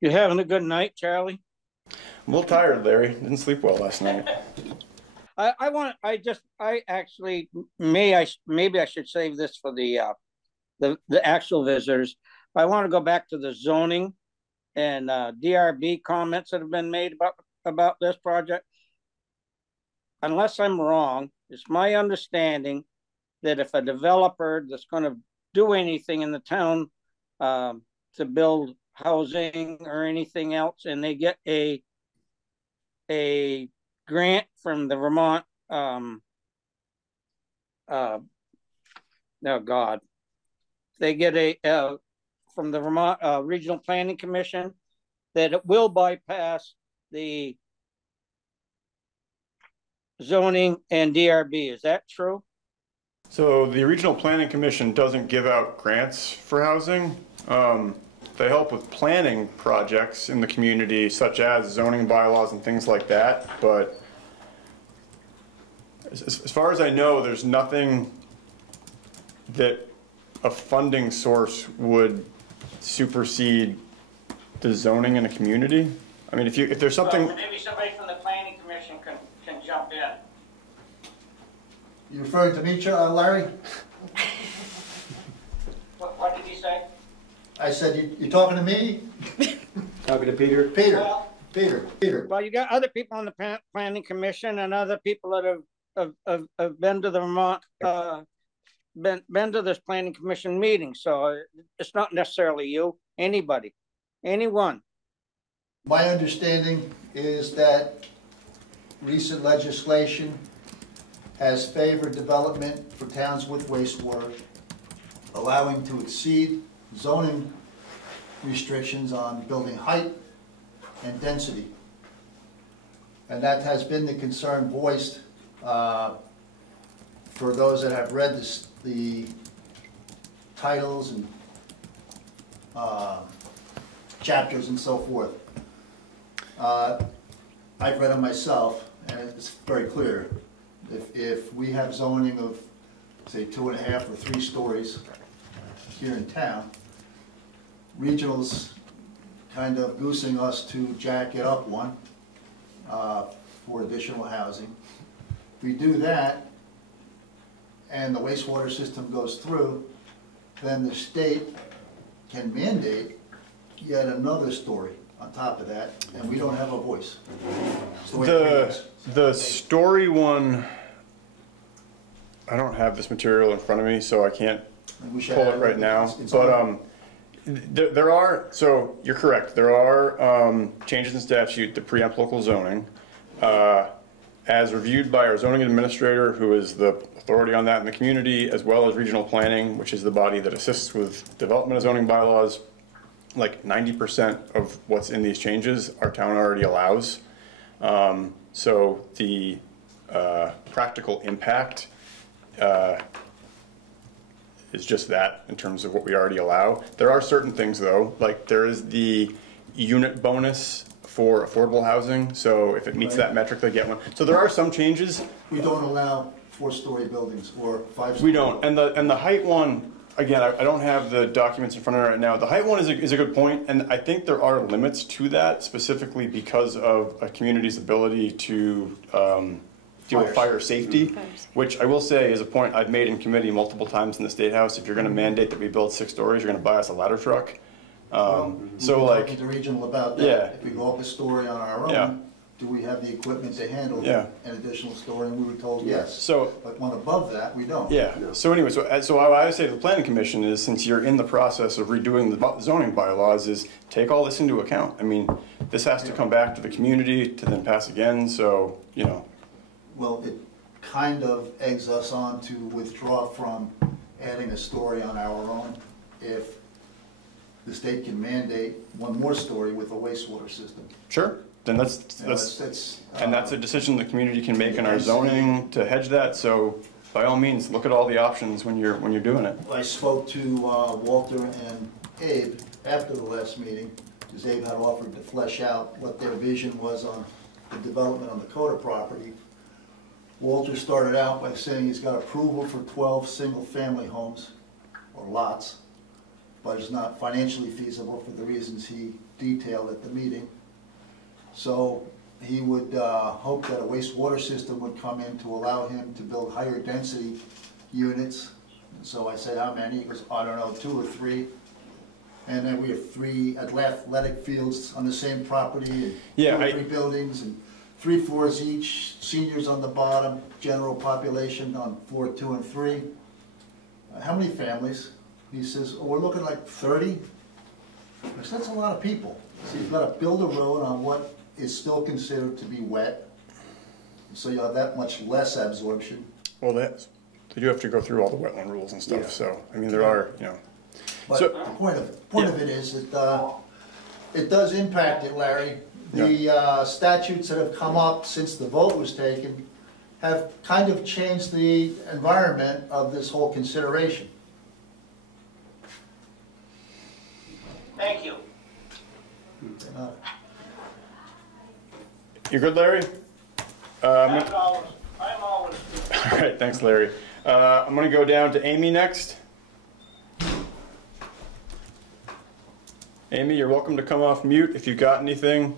You having a good night, Charlie? I'm a little tired, Larry. Didn't sleep well last night. I actually, maybe I should save this for the actual visitors. I want to go back to the zoning and DRB comments that have been made about this project. Unless I'm wrong, it's my understanding that if a developer that's going to do anything in the town to build housing or anything else, and they get a grant from the Vermont they get a from the Vermont Regional Planning Commission, that it will bypass the zoning and DRB. Is that true? So the Regional Planning Commission doesn't give out grants for housing. They help with planning projects in the community, such as zoning bylaws and things like that. But as far as I know, there's nothing that a funding source would supersede the zoning in a community. I mean, if there's something. Well, maybe somebody from the Planning Commission can jump in. You referring to me, Larry? What did you say? I said, you talking to me? Talking to Peter? Peter, Well, Peter. Well, you got other people on the Planning Commission and other people that have been to the Vermont, been to this Planning Commission meeting. So it's not necessarily you, anybody, anyone. My understanding is that recent legislation has favored development for towns with wastewater, allowing to exceed zoning restrictions on building height and density. And that has been the concern voiced for those that have read the titles and chapters and so forth. I've read them myself, and it's very clear. If we have zoning of, say, 2.5 or 3 stories here in town, regionals kind of goosing us to jack it up one for additional housing. If we do that, and the wastewater system goes through, then the state can mandate yet another story on top of that, and we don't have a voice. The story one, I don't have this material in front of me, so I can't pull it right now. But there are, so you're correct, there are changes in statute that preempt local zoning. As reviewed by our zoning administrator, who is the authority on that in the community, as well as regional planning, which is the body that assists with development of zoning bylaws, like 90% of what's in these changes our town already allows. So the practical impact is just that in terms of what we already allow. There are certain things though, like there is the unit bonus for affordable housing. So if it meets that metric, they get one. So there are some changes. We don't allow 4-story buildings or 5-story. We don't. And the height one, again, I don't have the documents in front of me right now. The height one is a good point, and I think there are limits to that, specifically because of a community's ability to deal with fire safety, which I will say is a point I've made in committee multiple times in the State House. If you're going to mandate that we build 6 stories, you're going to buy us a ladder truck. So like, talking to regional about that. Yeah. If we go up a story on our own, do we have the equipment to handle an additional story? And we were told yes. So, but one above that, we don't. Yeah. So anyway, so what I say to the Planning Commission is, since you're in the process of redoing the zoning bylaws, is take all this into account. I mean, this has to come back to the community to then pass again. So you know. Well, it kind of eggs us on to withdraw from adding a story on our own if the state can mandate one more story with a wastewater system. Sure. Then that's a decision the community can make in our zoning to hedge that. So by all means, look at all the options when you're doing it. I spoke to Walter and Abe after the last meeting, because Abe had offered to flesh out what their vision was on the development on the Coda property. Walter started out by saying he's got approval for 12 single-family homes or lots, but it's not financially feasible for the reasons he detailed at the meeting. So he would hope that a wastewater system would come in to allow him to build higher density units. So I said, how many? He goes, I don't know, 2 or 3. And then we have 3 athletic fields on the same property, and Yeah, 2 or 3 buildings, and 3 floors each, seniors on the bottom, general population on floor 2 and 3. How many families? He says, oh, we're looking like 30. I said, that's a lot of people. So you've got to build a road on what is still considered to be wet, so you have that much less absorption. Well, they do have to go through all the wetland rules and stuff, Yeah. so, I mean, there are, But So- the point of it is that it does impact it, Larry. The statutes that have come up since the vote was taken have kind of changed the environment of this whole consideration. Thank you. You good, Larry? I'm always. All right, thanks, Larry. I'm going to go down to Amy next. Amy, you're welcome to come off mute if you've got anything.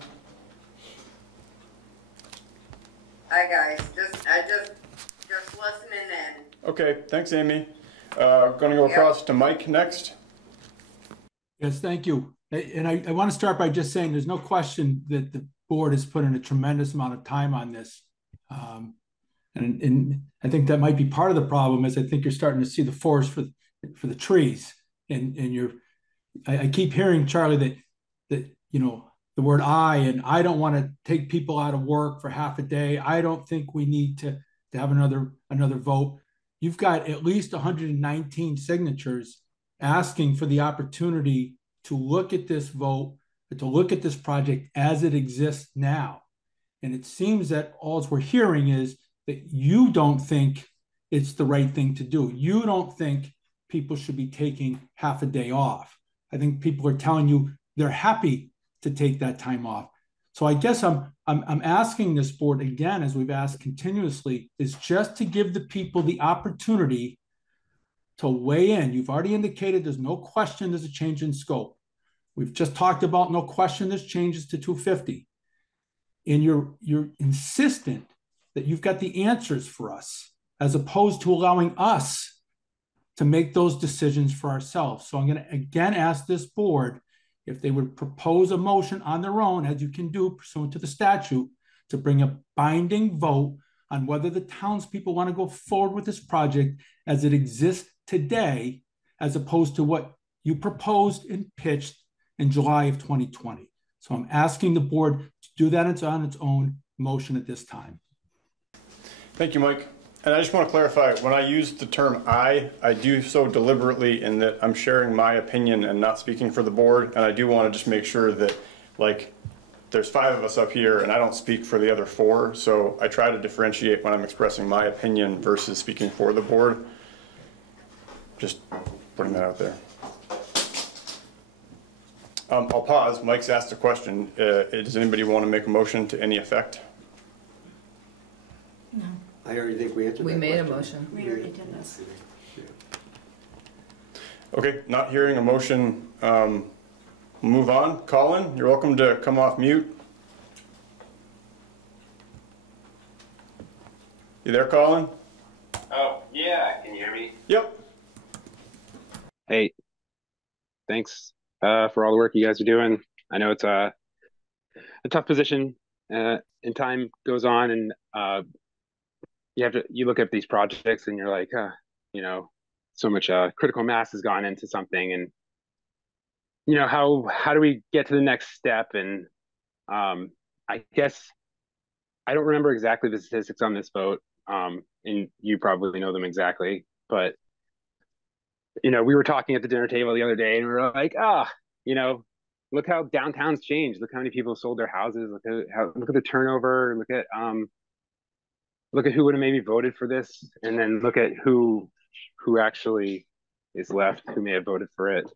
Hi guys, just listening in. Okay, thanks, Amy. Going to go across to Mike next. Yes, thank you. And I want to start by just saying there's no question that the board has put in a tremendous amount of time on this. And I think that might be part of the problem is I think you're starting to see the forest for the trees. And I keep hearing, Charlie, that the word and I don't want to take people out of work for half a day. I don't think we need to have another vote. You've got at least 119 signatures asking for the opportunity to look at this vote, to look at this project as it exists now. And it seems that all we're hearing is that you don't think it's the right thing to do. You don't think people should be taking half a day off. I think people are telling you they're happy to take that time off. So I guess I'm asking this board again, as we've asked continuously, is just to give the people the opportunity to weigh in. You've already indicated there's no question there's a change in scope. We've just talked about no question there's changes to 250. And you're insistent that you've got the answers for us, as opposed to allowing us to make those decisions for ourselves. So I'm going to again ask this board if they would propose a motion on their own, as you can do pursuant to the statute, to bring a binding vote on whether the townspeople want to go forward with this project as it exists today, as opposed to what you proposed and pitched in July of 2020. So I'm asking the board to do that on its own motion at this time. Thank you, Mike. And I just want to clarify, when I use the term I do so deliberately in that I'm sharing my opinion and not speaking for the board. And I do want to just make sure that, like, there's 5 of us up here and I don't speak for the other 4. So I try to differentiate when I'm expressing my opinion versus speaking for the board. Just putting that out there. I'll pause. Mike's asked a question. Does anybody want to make a motion to any effect? No. I already think we answered that We made a question. motion. We already did this. Okay, not hearing a motion, we'll move on. Colin, you're welcome to come off mute. You there, Colin? Oh, yeah, can you hear me? Yep. Hey, thanks for all the work you guys are doing. I know it's a tough position, and time goes on, and you look at these projects and you're like, so much critical mass has gone into something, and how do we get to the next step? And I guess I don't remember exactly the statistics on this vote, and you probably know them exactly, but we were talking at the dinner table the other day and we were like, look how downtown's changed. Look how many people sold their houses. Look at the turnover. Look at who would have maybe voted for this, and then look at who actually is left, who may have voted for it.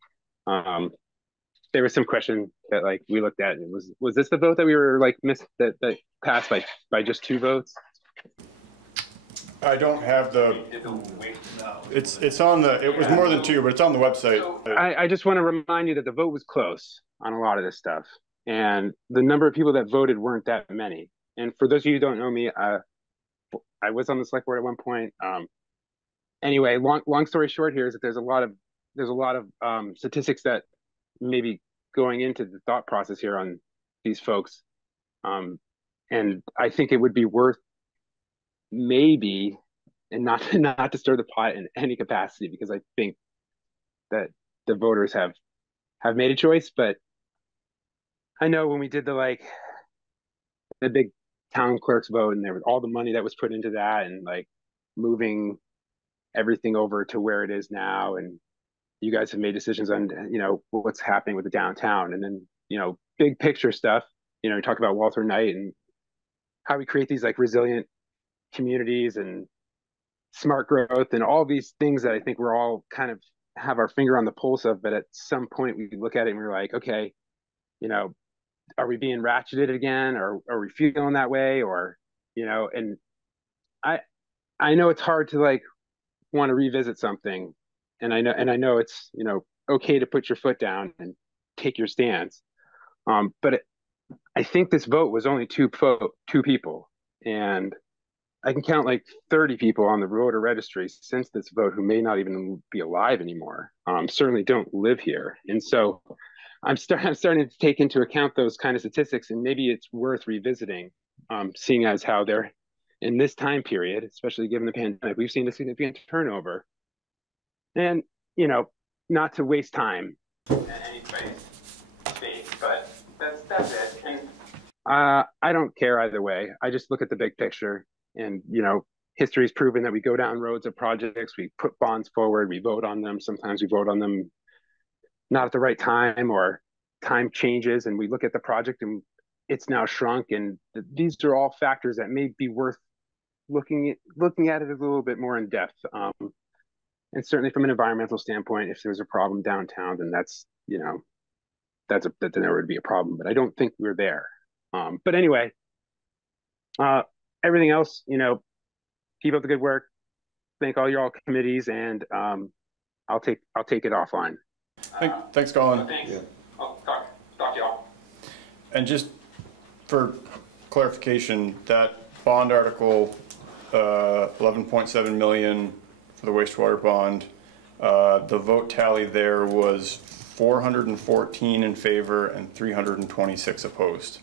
There was some question that we looked at, and was this the vote that we were that passed by just 2 votes? I don't have the. It's on the. It was more than 2, but it's on the website. I just want to remind you that the vote was close on a lot of this stuff, and the number of people that voted weren't that many. And for those of you who don't know me, I was on the select board at one point. Anyway, long story short here is that there's a lot of statistics that may be going into the thought process here on these folks. And I think it would be worth maybe, and not to stir the pot in any capacity, because I think that the voters have made a choice. But I know when we did the big town clerk's vote, and there was all the money that was put into that, and like moving everything over to where it is now, and you guys have made decisions on what's happening with the downtown, and then big picture stuff. You talk about Walter Knight and how we create these like resilient communities and smart growth and all these things that I think we're all kind of have our finger on the pulse of. But at some point we look at it and we're like, okay, are we being ratcheted again, or are we feeling that way, or and I know it's hard to like want to revisit something, and I know it's okay to put your foot down and take your stance, but I think this vote was only two people, and I can count like 30 people on the voter registry since this vote who may not even be alive anymore, certainly don't live here. And so I'm starting to take into account those kind of statistics, and maybe it's worth revisiting, seeing as how they're in this time period, especially given the pandemic, we've seen a significant turnover. And, not to waste time in any space, but that's it. And I don't care either way. I just look at the big picture, and, history's proven that we go down roads of projects, we put bonds forward, we vote on them. Sometimes we vote on them not at the right time, or time changes, and we look at the project and it's now shrunk. And these are all factors that may be worth looking at it a little bit more in depth. And certainly from an environmental standpoint, if there's a problem downtown, then that's then there would be a problem. But I don't think we're there. But anyway, everything else, keep up the good work. Thank all your committees, and I'll take it offline. Thanks, Colin. Thanks. Yeah. I'll talk to y'all. And just for clarification, that bond article, 11.7 million for the wastewater bond, the vote tally there was 414 in favor and 326 opposed.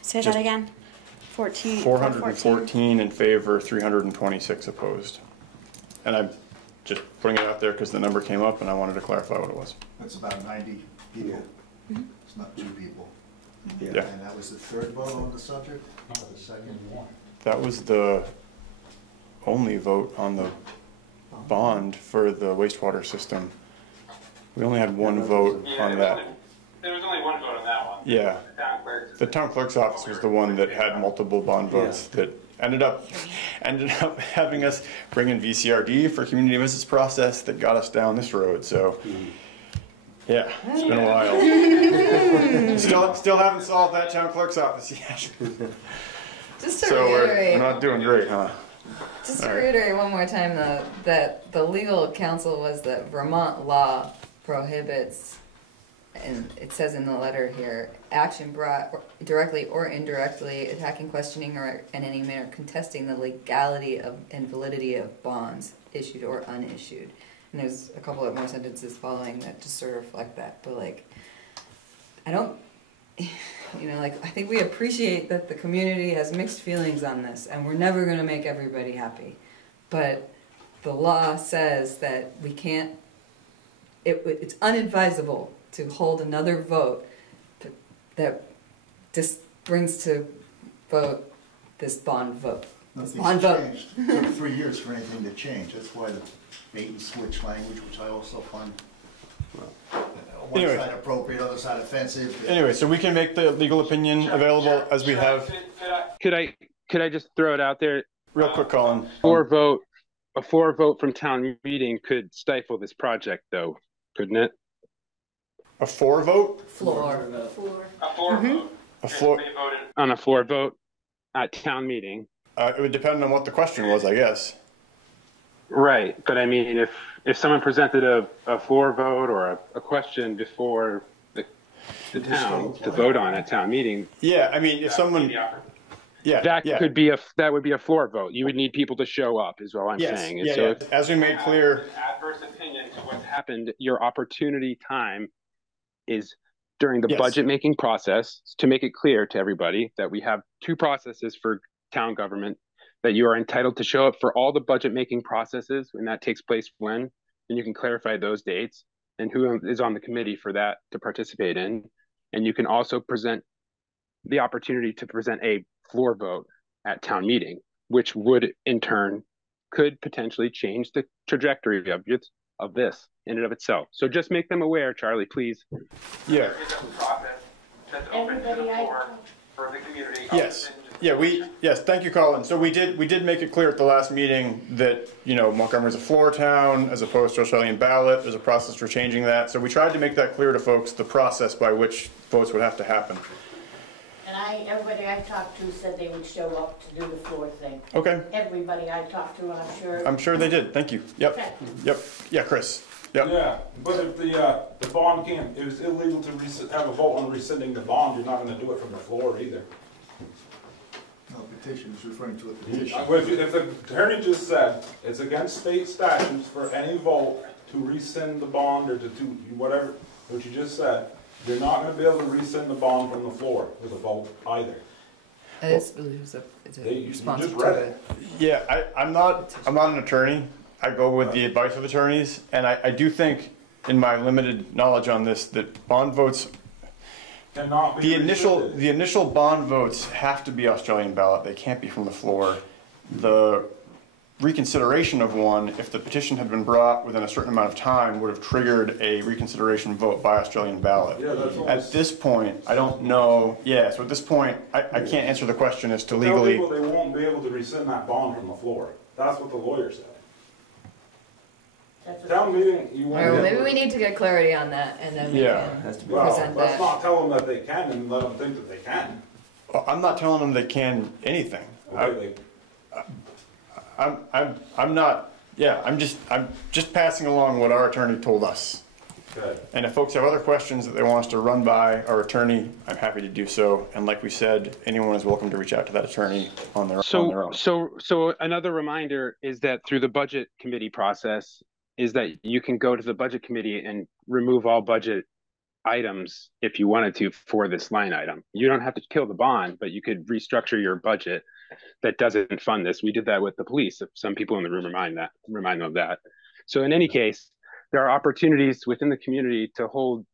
Say that again. 414 in favor, 326 opposed. And I'm just putting it out there because the number came up and I wanted to clarify what it was. That's about 90 people. Mm-hmm. It's not 2 people. Yeah. And that was the third vote on the subject? No, the second one. That was the only vote on the bond for the wastewater system. We only had one vote on that. There was only one vote on that one. Yeah. The town clerk's office was the one that had multiple bond votes that ended up having us bring in VCRD for community visits process that got us down this road. So yeah, it's been a while. Still haven't solved that town clerk's office yet. Just to so reiterate, we're not doing great, huh? Just to reiterate one more time, though, that the legal counsel was that Vermont law prohibits, and it says in the letter here, action brought directly or indirectly attacking, questioning, or in any manner contesting the legality of and validity of bonds issued or unissued. And there's a couple of more sentences following that just sort of reflect that. But like, I don't, I think we appreciate that the community has mixed feelings on this, and we're never going to make everybody happy. But the law says that we can't, it's unadvisable to hold another vote that just brings to vote this bond vote. Nothing's changed. It took 3 years for anything to change. That's why the bait and switch language, which I also find one side appropriate, other side offensive. Anyway, so we can make the legal opinion available as we have. Could I just throw it out there real quick, Colin? A 4 vote from town meeting could stifle this project, though, couldn't it? A 4 vote? Floor. A 4 vote. A floor. On a 4 vote at town meeting. It would depend on what the question was, I guess. Right, but I mean, if someone presented a 4 vote or a question before the town to vote on at town meeting. Yeah, I mean, if someone Yeah, that would be a floor vote. You would need people to show up, is all I'm saying. And so if as we made clear, adverse opinion to what's happened, your opportunity time is during the budget making process to make it clear to everybody that we have two processes for town government, that you are entitled to show up for all the budget making processes, and that takes place when, and you can clarify those dates and who is on the committee for that to participate in. And you can also present the opportunity to present a floor vote at town meeting, which would in turn could potentially change the trajectory of this in and of itself. So just make them aware, Charlie, please. Yeah. There is a process that's open to the floor for the community. Yes. Yeah, thank you, Colin. So we did make it clear at the last meeting that, you know, Montgomery's a floor town as opposed to Australian ballot. There's a process for changing that. So we tried to make that clear to folks, the process by which votes would have to happen. And everybody I talked to said they would show up to do the floor thing. Okay. Everybody I talked to, I'm sure they did. Thank you. Yep. Okay. Yep. Yeah, Chris. Yep. Yeah, but if the bond can't, it was illegal to have a vote on rescinding the bond, you're not gonna do it from the floor either. No, petition is referring to a petition. If the attorney just said it's against state statutes for any vote to rescind the bond or to do whatever, what you just said, you're not going to be able to rescind the bond from the floor with a vote either. It's a response to it. Yeah, I'm not an attorney. I go with the advice of attorneys, and I do think, in my limited knowledge on this, that bond votes cannot be the initial bond votes have to be Australian ballot. They can't be from the floor. The reconsideration of one, if the petition had been brought within a certain amount of time, would have triggered a reconsideration vote by Australian ballot. Yeah, at this point, I don't know. Yeah, so at this point, I can't answer the question as to legally. Tell people they won't be able to rescind that bond from the floor. That's what the lawyer said. Town meeting, you won't. All right, well, maybe we need to get clarity on that, and then we can present that. Let's not tell them that they can and let them think that they can. Well, I'm not telling them they can anything. Okay, I'm not. Yeah, I'm just passing along what our attorney told us. Good. And if folks have other questions that they want us to run by our attorney, I'm happy to do so. And like we said, anyone is welcome to reach out to that attorney on their own. So another reminder is that through the budget committee process, is that you can go to the budget committee and remove all budget items if you wanted to for this line item. You don't have to kill the bond, but you could restructure your budget that doesn't fund this. We did that with the police. If some people in the room remind them of that. So in any case, there are opportunities within the community to hold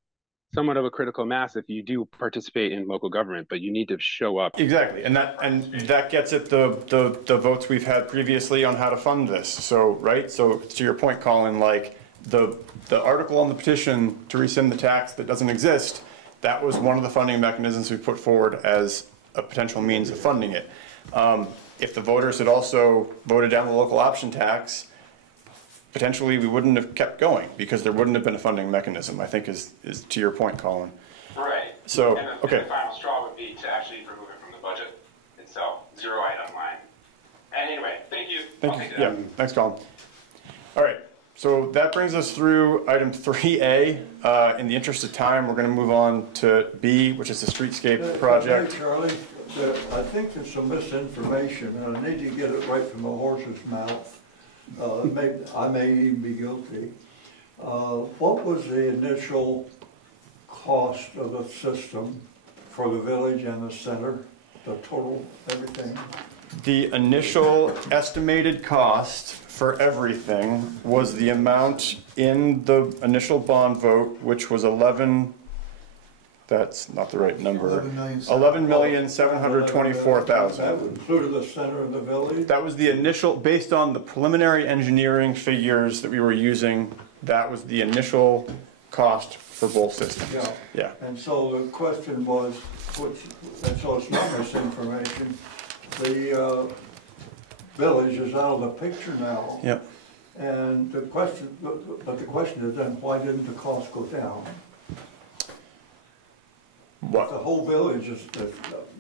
somewhat of a critical mass if you do participate in local government, but you need to show up. Exactly, and that gets at the votes we've had previously on how to fund this. So right, so to your point, Colin, like the article on the petition to rescind the tax that doesn't exist, that was one of the funding mechanisms we put forward as a potential means of funding it. If the voters had also voted down the local option tax, potentially we wouldn't have kept going because there wouldn't have been a funding mechanism, I think is to your point, Colin. Right. So, and the final straw would be to actually remove it from the budget itself, zero item line. And anyway, thank you. Thank you. Yeah, thanks, Colin. All right, so that brings us through item 3A. In the interest of time, we're going to move on to B, which is the streetscape project. Hey, Charlie, I think there's some misinformation, and I need to get it right from the horse's mouth. I may even be guilty. What was the initial cost of the system for the village and the center, the total, everything? The initial estimated cost for everything was the amount in the initial bond vote, which was 11, that's not the right number, 11,724,000. That included the center of the village? That was the initial, based on the preliminary engineering figures that we were using, that was the initial cost for both systems. Yeah. And so the question was, and so it's not misinformation, the village is out of the picture now. Yep. And the question, but the question is then, why didn't the cost go down? What? The whole village is,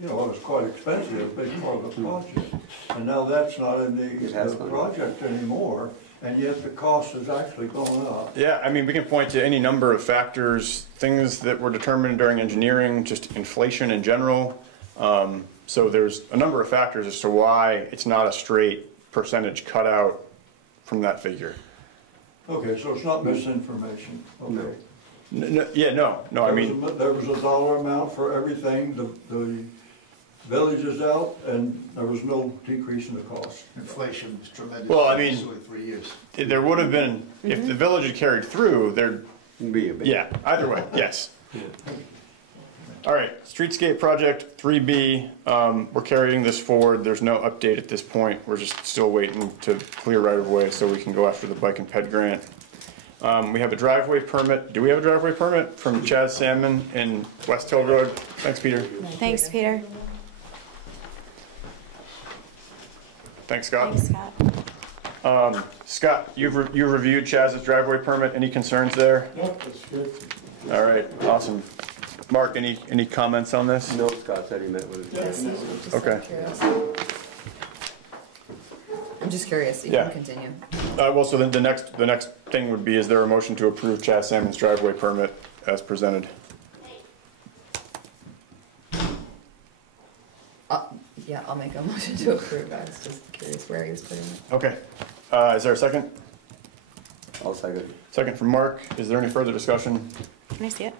you know, it was quite expensive, a big part of the project. And now that's not in the project anymore, and yet the cost is actually going up. Yeah, I mean, we can point to any number of factors, things that were determined during engineering, just inflation in general. So there's a number of factors as to why it's not a straight percentage cutout from that figure. Okay, so it's not misinformation, okay. No, I mean. There was a dollar amount for everything, the village is out, and there was no decrease in the cost. Inflation was tremendous. Well, I mean, 3 years. There would have been, if the village had carried through, there'd be a bit. Yeah, either way, yes. All right, streetscape project 3B, we're carrying this forward. There's no update at this point. We're just still waiting to clear right of way so we can go after the bike and ped grant. We have a driveway permit. Do we have a driveway permit from Chaz Salmon in West Hill Road? Thanks, Peter. Thanks, Peter. Thanks, Scott. Thanks, Scott. Scott, you've reviewed Chaz's driveway permit. Any concerns there? Nope, that's good. All right, awesome. Mark, any comments on this? No, Scott said he met with us. Okay. I'm just curious. You Yeah. can continue. Well, so then the next thing would be, is there a motion to approve Chaz Salmon's driveway permit as presented? Yeah, I'll make a motion to approve. I was just curious where he was putting it. Okay. Is there a second? I'll second. Second from Mark. Is there any further discussion? Can I see it?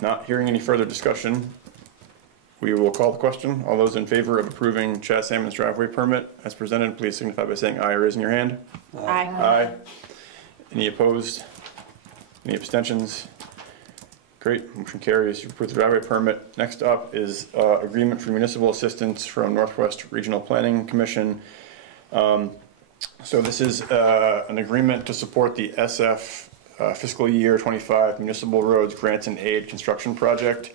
Not hearing any further discussion, we will call the question. All those in favor of approving Chaz Salmon's driveway permit as presented, please signify by saying aye or raising your hand. Aye. Aye. Any opposed? Any abstentions? Great, motion carries. You approve the driveway permit. Next up is agreement for municipal assistance from Northwest Regional Planning Commission. So this is an agreement to support the SF fiscal year 25 municipal roads grants and aid construction project.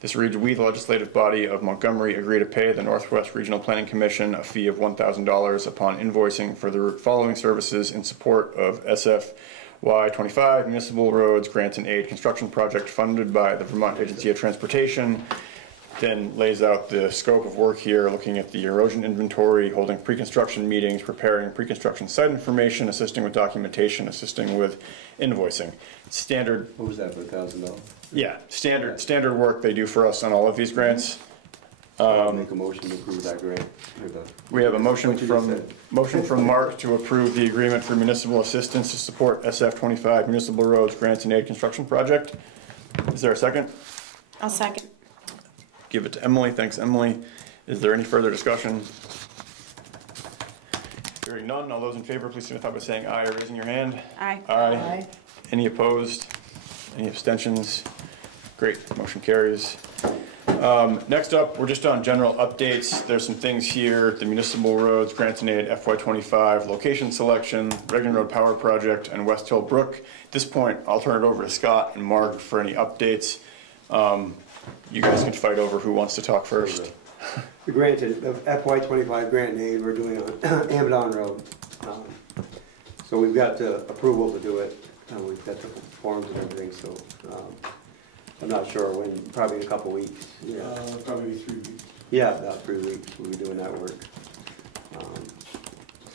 This reads, we, the legislative body of Montgomery, agree to pay the Northwest Regional Planning Commission a fee of $1,000 upon invoicing for the following services in support of SFY 25 municipal roads grants and aid construction project funded by the Vermont Agency of Transportation. Then lays out the scope of work here, looking at the erosion inventory, holding pre-construction meetings, preparing pre-construction site information, assisting with documentation, assisting with invoicing. Standard. What was that for $1,000? Yeah, standard work they do for us on all of these grants. Make a motion to approve that grant. We have a motion from Mark to approve the agreement for municipal assistance to support SF 25 municipal roads grants and aid construction project. Is there a second? I'll second. Give it to Emily. Thanks, Emily. Is there any further discussion? Hearing none, all those in favor, please signify by saying aye or raising your hand. Aye. Aye. Any opposed? Any abstentions? Great, motion carries. Next up, we're just on general updates. There's some things here, the municipal roads, grants and aid, FY25, location selection, Reagan Road Power Project, and West Hill Brook. At this point, I'll turn it over to Scott and Mark for any updates. You guys can fight over who wants to talk first. The granted, the FY25 grant and aid we're doing on Amadon Road. So we've got the approval to do it. We've got the forms and everything, so I'm not sure when, probably in a couple weeks. Yeah. Probably 3 weeks. Yeah, about 3 weeks we'll be doing that work.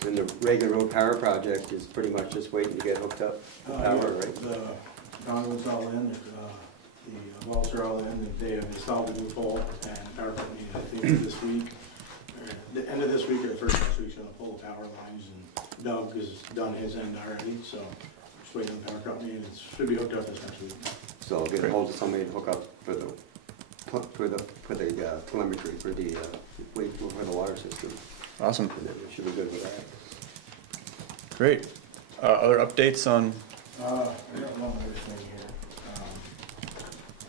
And the Reagan Road Power Project is pretty much just waiting to get hooked up to power, right? The conduit's all in, the wells are all in, and they have installed a new pole, and power company, I think this week, or the end of this week or the first next week's gonna pull the power lines, and Doug has done his end already, so just waiting on the power company, and it should be hooked up this next week. So I'll get a hold of somebody to hook up for the telemetry for the water system. Awesome. And then we should be good with that. Great. Other updates on? I got one other thing here.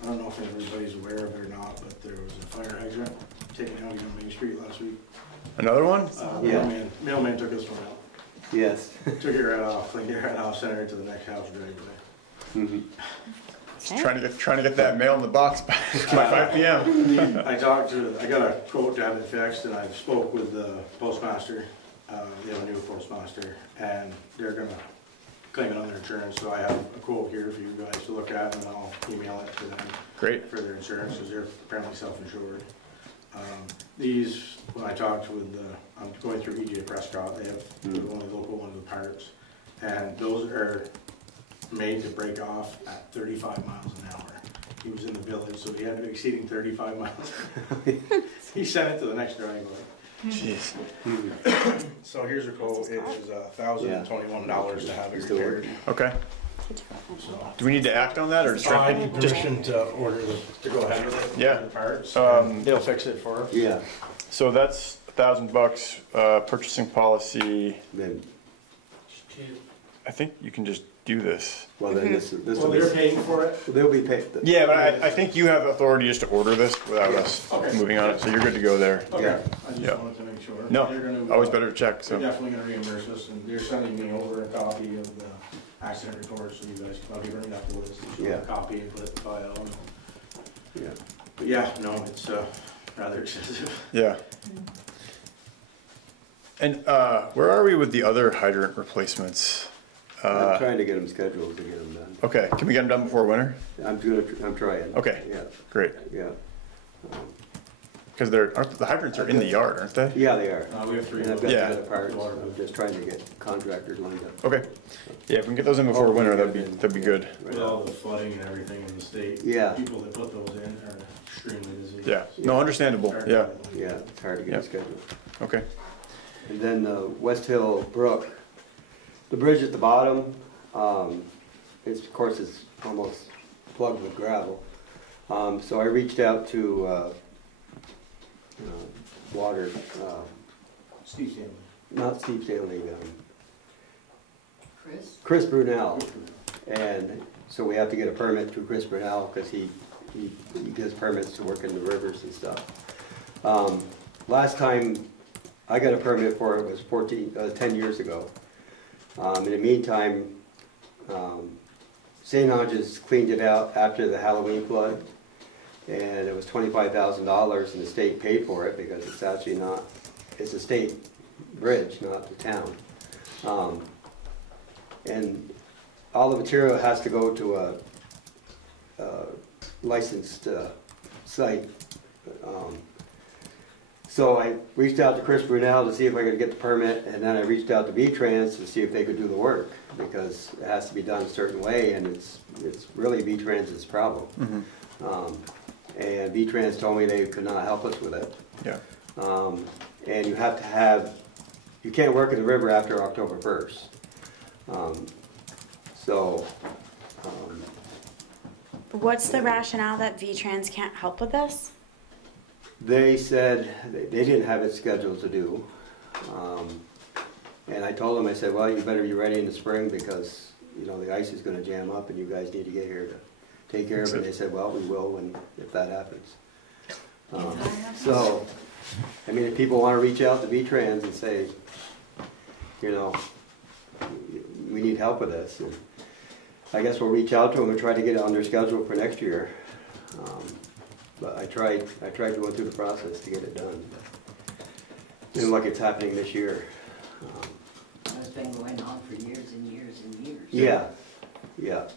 I don't know if everybody's aware of it or not, but there was a fire hydrant taken out on Main Street last week. Another one? Yeah. Mailman took this one out. Yes. Took it right off, cleaned it right off, sent it to the next house driveway. Trying to get that mail in the box by 5 p.m. I got a quote to have it fixed, and I spoke with the postmaster. They have a new postmaster, and they're gonna claim it on their insurance, so I have a quote here for you guys to look at, and I'll email it to them. Great. For their insurance, because they're apparently self-insured. These, when I talked with, I'm going through EJ Prescott, they have the only local ones with parts, and those are made to break off at 35 miles an hour. He was in the village, so he had to be exceeding 35 miles. He sent it to the next driveway. Jeez. So here's a quote, it is $1,021 to have it repaired. Okay. Do we need to act on that, or just I need permission to order to go ahead with it? Yeah. The parts. They'll fix it for us. Yeah. So that's $1,000, purchasing policy. Then, I think you can just do this. well, then this Well, will be. they're paying for it? They'll be paid. Yeah, but I think you have authority just to order this without us Okay. moving on it, so you're good to go there. Okay, Yeah. I just Yeah. wanted to make sure. No, They're gonna, always better to check, They're so. definitely gonna reimburse us, and they're sending me over a copy of the accident report, so you guys, I'll be bringing up the list, and show Yeah. a copy and put it in the file. Yeah. But yeah, no, it's rather expensive. Yeah. And where are we with the other hydrant replacements? I'm trying to get them scheduled to get them done. Okay, can we get them done before winter? I'm trying. Okay. Yeah. Great. Yeah. Because the hydrants are in the yard, aren't they? Yeah, they are. We have 3 And of I've them. got Yeah. the other parts. I'm just trying to get contractors lined up. Okay. Yeah, if we can get those in before winter, that'd be good. With all the flooding and everything in the state. Yeah. People that put those in are extremely busy. Yeah. No, understandable. Yeah. Yeah, it's hard to get Yep. it scheduled. Okay. And then West Hill Brook, the bridge at the bottom, it's, of course, it's almost plugged with gravel. So I reached out to Water, Steve Stanley. not Steve Stanley, Chris? Brunel. And so we have to get a permit through Chris Brunel because he gives permits to work in the rivers and stuff. Last time I got a permit for it was 10 years ago. In the meantime, St. Ange's cleaned it out after the Halloween flood, and it was $25,000, and the state paid for it because it's actually not, it's a state bridge, not the town. And all the material has to go to a licensed site. So I reached out to Chris Brunel to see if I could get the permit, and then I reached out to V-Trans to see if they could do the work, because it has to be done a certain way, and it's really V-Trans's problem. And V-Trans told me they could not help us with it. Yeah. And you have to have, you can't work in the river after October 1st. What's the rationale that V-Trans can't help with this? They said they didn't have it scheduled to do. And I told them, I said, well, you better be ready in the spring because, you know, the ice is going to jam up and you guys need to get here to take care of it. And they said, well, we will if that happens. So, I mean, if people want to reach out to V-Trans and say, you know, we need help with this, and I guess we'll reach out to them and try to get it on their schedule for next year. But I tried going through the process to get it done. And like it's happening this year. It's been going on for years and years and years. Yeah, yeah.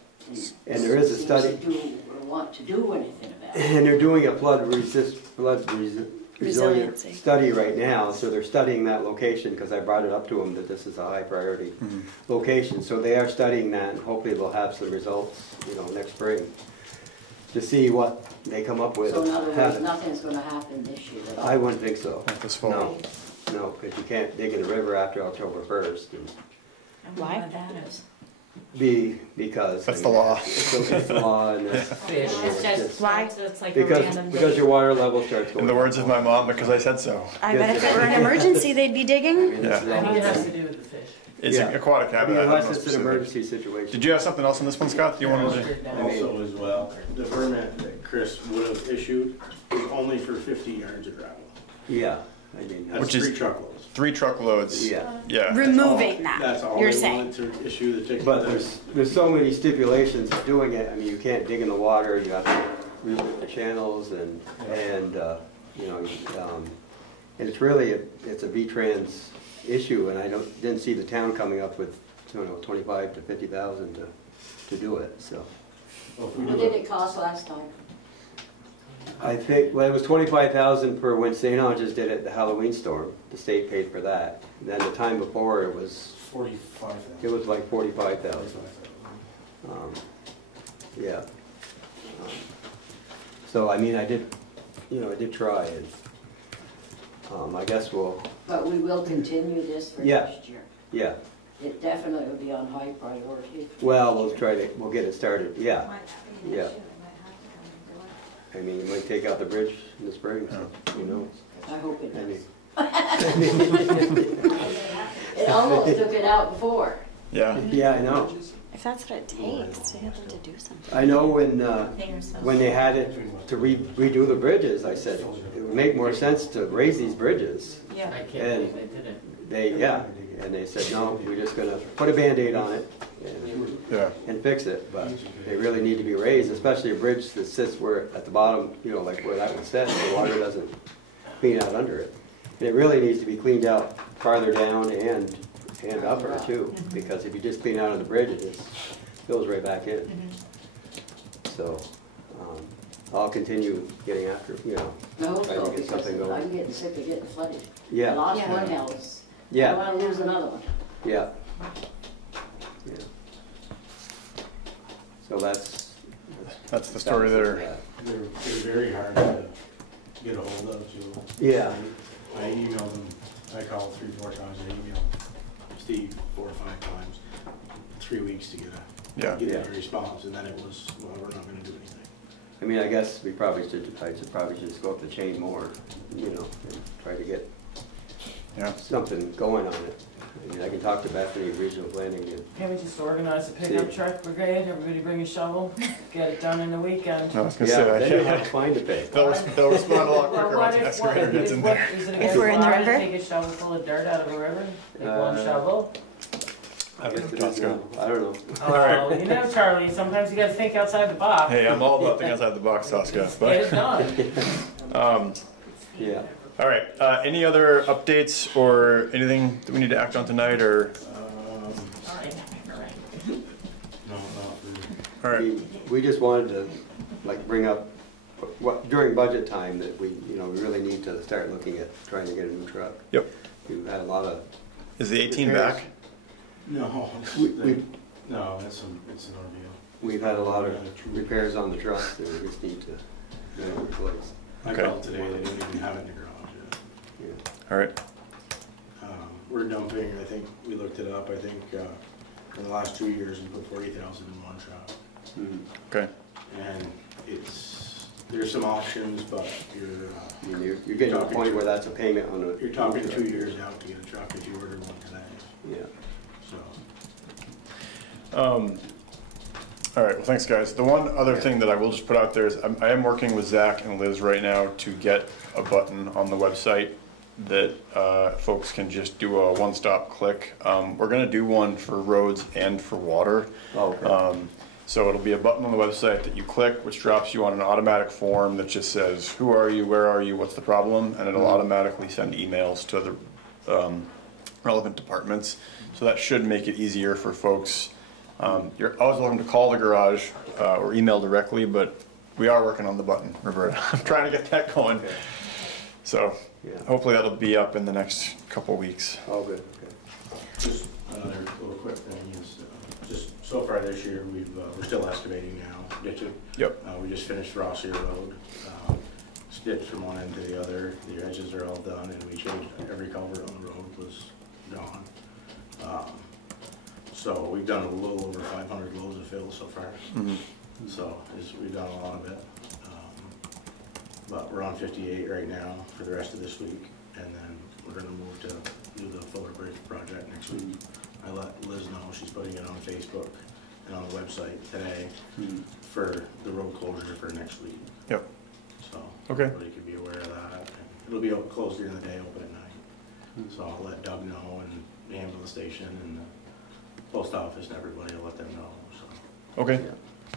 And there is a study. Want to do anything about it. And they're doing a flood resilient Resiliency. study right now, so they're studying that location because I brought it up to them that this is a high priority location. So they are studying that, and hopefully they'll have some results, you know, next spring to see what they come up with. So in other words, nothing's going to happen this year at all? I wouldn't think so. Not this fall. No, because you can't dig in the river after October 1st. And Why that is? because that's the law. It's the law, and Why? It's like a random because your water level starts going. In the words of my mom, because I said so. I bet if it were an emergency, they'd be digging. Yeah. I think it has to do with the fish. It's an aquatic I habitat. mean, I don't unless know it's an specific. emergency situation. Did you have something else on this one, Scott? Do you want to? Also as well, the permit that Chris would have issued is only for 50 yards of gravel. Yeah, I mean, That's Which is 3 truckloads. 3 truckloads. Yeah. Yeah. Removing that, That's all you're they saying. wanted to issue the ticket. but there's so many stipulations of doing it. I mean, you can't dig in the water. You have to reroute the channels and you know, and it's really it's a V-Trans issue, and I didn't see the town coming up with don't know, 25 to 50,000 to do it, so. What did it cost last time? I think, well, it was 25,000 for when St. Ange's did it, the Halloween storm. The state paid for that. And then the time before it was 45,000. It was like 45,000. Yeah. So I mean, I did try, and I guess we'll. But we will continue this for Yeah. next year. Yeah. It definitely will be on high priority. Well, we'll get it started. Yeah. Yeah. I mean, you might take out the bridge in the spring, so who knows? I hope it does. I mean, It almost took it out before. Yeah. Yeah, I know. If that's what it takes to get them to do something. I know when they had it to redo the bridges, I said it would make more sense to raise these bridges. Yeah. I can't And believe they did it. and they said, no, we're just gonna put a Band-Aid on it and fix it, but they really need to be raised, especially a bridge that sits where at the bottom, like where that one sits, the water doesn't clean out under it. And it really needs to be cleaned out farther down and upper too, because if you just clean out on the bridge, it just goes right back in. So I'll continue getting after, I hope trying so, to get because something going. I'm getting sick of getting flooded. Yeah. I lost one house. Yeah. I want to lose another one. Yeah. Yeah. So that's the story there. They're very hard to get a hold of too. Yeah. I emailed them, I called 3-4 times, I emailed Steve 4 or 5 times, 3 weeks to get a response, and then it was, well, we're not gonna do anything. I mean, I guess I should probably just go up the chain more, and try to get something going on it. I mean, I can talk to Bethany Regional Planning. Can we just organize a pickup truck brigade? Everybody bring a shovel, get it done in a weekend. I was gonna say that. Then you'll have a fine to pay. They'll respond a lot quicker once the excavator gets in there. If we're in the river? Take a shovel full of dirt out of a river? Take one shovel? I don't know. Oh, you know, Charlie, sometimes you gotta think outside the box. Hey, I'm all about thinking outside the box, Tosca. Get it done. Yeah. All right. Any other updates or anything that we need to act on tonight, or? No, not all right. We just wanted to bring up during budget time that we really need to start looking at trying to get a new truck. Yep. We've had a lot of. Is the 18 back? No. No, it's an ordeal. We've had a lot of repairs on the truck that we just need to replace. I called today, they don't even have it in the garage yet. Yeah. All right. We're dumping, I think, we looked it up, I think, in the last 2 years, we put 40,000 in one truck. Okay. And there's some options, but you're getting to a point where that's a payment on a. You're talking 2 years out to get a truck if you ordered one today. Yeah. So. All right, well, thanks, guys. The one other thing that I will just put out there is I am working with Zach and Liz right now to get a button on the website that folks can just do a one-stop click. We're going to do one for roads and for water. Oh, okay. So it'll be a button on the website that you click, which drops you on an automatic form that just says, who are you, where are you, what's the problem? And it'll automatically send emails to the relevant departments. So that should make it easier for folks. You're always welcome to call the garage or email directly, but we are working on the button, Roberta. I'm trying to get that going. Okay. So hopefully that'll be up in the next couple weeks. Oh, good. Okay. Just another little quick thing is, just so far this year, we're still excavating now, ditching. Yep. We just finished Rossi Road, stitched from one end to the other. The edges are all done, and we changed every culvert on the road was gone. So we've done a little over 500 loads of fill so far. So we've done a lot of it. But we're on 58 right now for the rest of this week, and then we're going to move to do the Fuller Bridge project next week. I let Liz know, she's putting it on Facebook and on the website today for the road closure for next week. Yep. So everybody can be aware of that. And it'll be closed during the day, open at night. So I'll let Doug know, and the ambulance station and the post office and everybody, I'll let them know. So. Okay.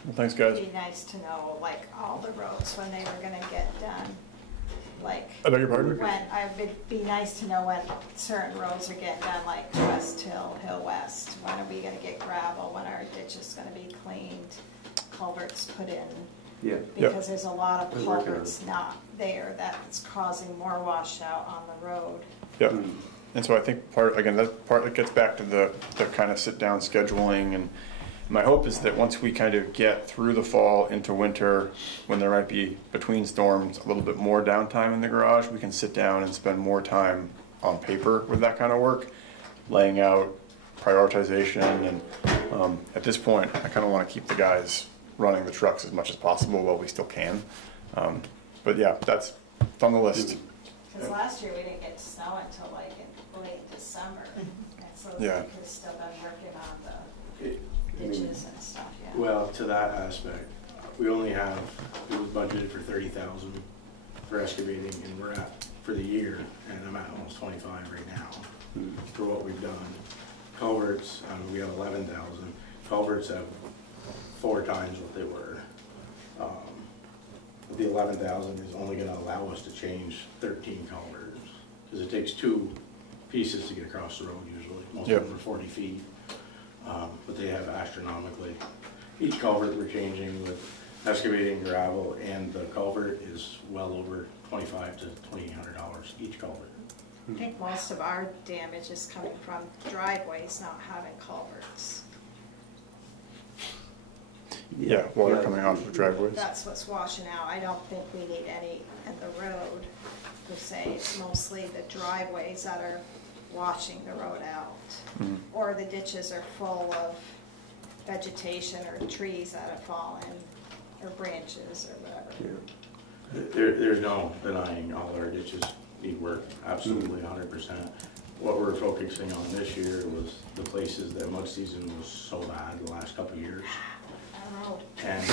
Well, thanks, guys. It'd be nice to know, all the roads when they were gonna get done. Like, I beg your pardon? when, it'd be nice to know when certain roads are getting done, like West Hill, Hill West. When are we gonna get gravel? When are ditches gonna be cleaned? Culverts put in? Yeah. Because there's a lot of culverts not there that's causing more washout on the road. Yep. And so I think that gets back to the kind of sit down scheduling, and my hope is that once we kind of get through the fall into winter, when there might be between storms a little bit more downtime in the garage, we can sit down and spend more time on paper with that kind of work, laying out prioritization. And at this point, I kind of want to keep the guys running the trucks as much as possible while we still can. But yeah, that's on the list. Because last year we didn't get snow until like in late December, and so Yeah. they could have still been working on the ditches and stuff, yeah. Well, to that aspect, we only have, it was budgeted for 30,000 for excavating, and we're at, for the year, and I'm at almost 25 right now for what we've done. Culverts, we have 11,000. Culverts have 4 times what they were. The 11,000 is only going to allow us to change 13 culverts, because it takes 2 pieces to get across the road usually. Most of them are 40 feet, but they have astronomically. Each culvert we're changing with excavating, gravel, and the culvert is well over $2,500 to $2,800 each culvert. I think most of our damage is coming from driveways not having culverts. Yeah, water coming off of driveways. That's what's washing out. I don't think we need any in the road per se. It's mostly the driveways that are washing the road out. Or the ditches are full of vegetation or trees that have fallen, or branches or whatever. There's no denying all our ditches need work, absolutely 100%. What we're focusing on this year was the places that mud season was so bad the last couple of years. And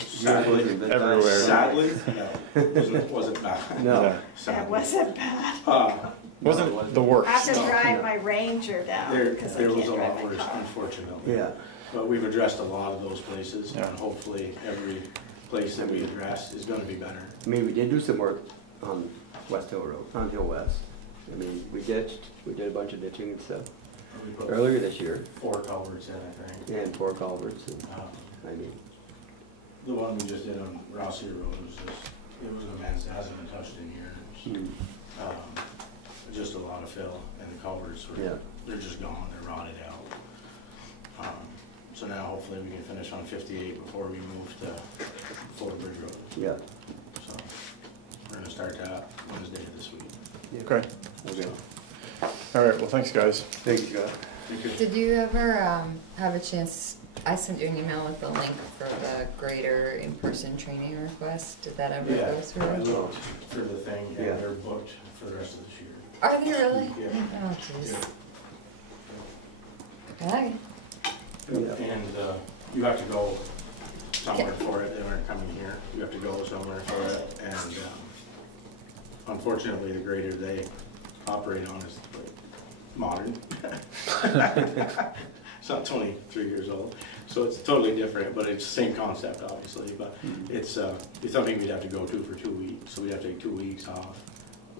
sadly, everywhere. No, it wasn't bad. No. That wasn't bad. Wasn't the worst. I have to drive my Ranger down. There was a lot worse, unfortunately. Yeah. But we've addressed a lot of those places, and hopefully every place that we address is gonna be better. I mean, we did do some work on West Hill Road, on Hill West. I mean, we did a bunch of ditching and stuff earlier this year. 4 culverts in, I think. And 4 culverts. And, I mean, the one we just did on Rossi Road was just, it was a mess, it hasn't been touched in years. Just a lot of fill, and the culverts were, they're just gone, they're rotted out. So now hopefully we can finish on 58 before we move to Fort Bridge Road. Yeah. So we're gonna start that Wednesday this week. Okay. All right, well, thanks, guys. Thank you, Scott. Did you ever have a chance? I sent you an email with the link for the greater in-person training request. Did that ever go through? I looked for the thing, and they're booked for the rest of this year. Are they really? Yeah. Oh, jeez. Okay. And you have to go somewhere for it. They aren't coming here. You have to go somewhere for it. And unfortunately, the grader they operate on is like modern. It's not 23 years old, so it's totally different. But it's the same concept, obviously. But it's something we'd have to go to for 2 weeks. So we'd have to take 2 weeks off.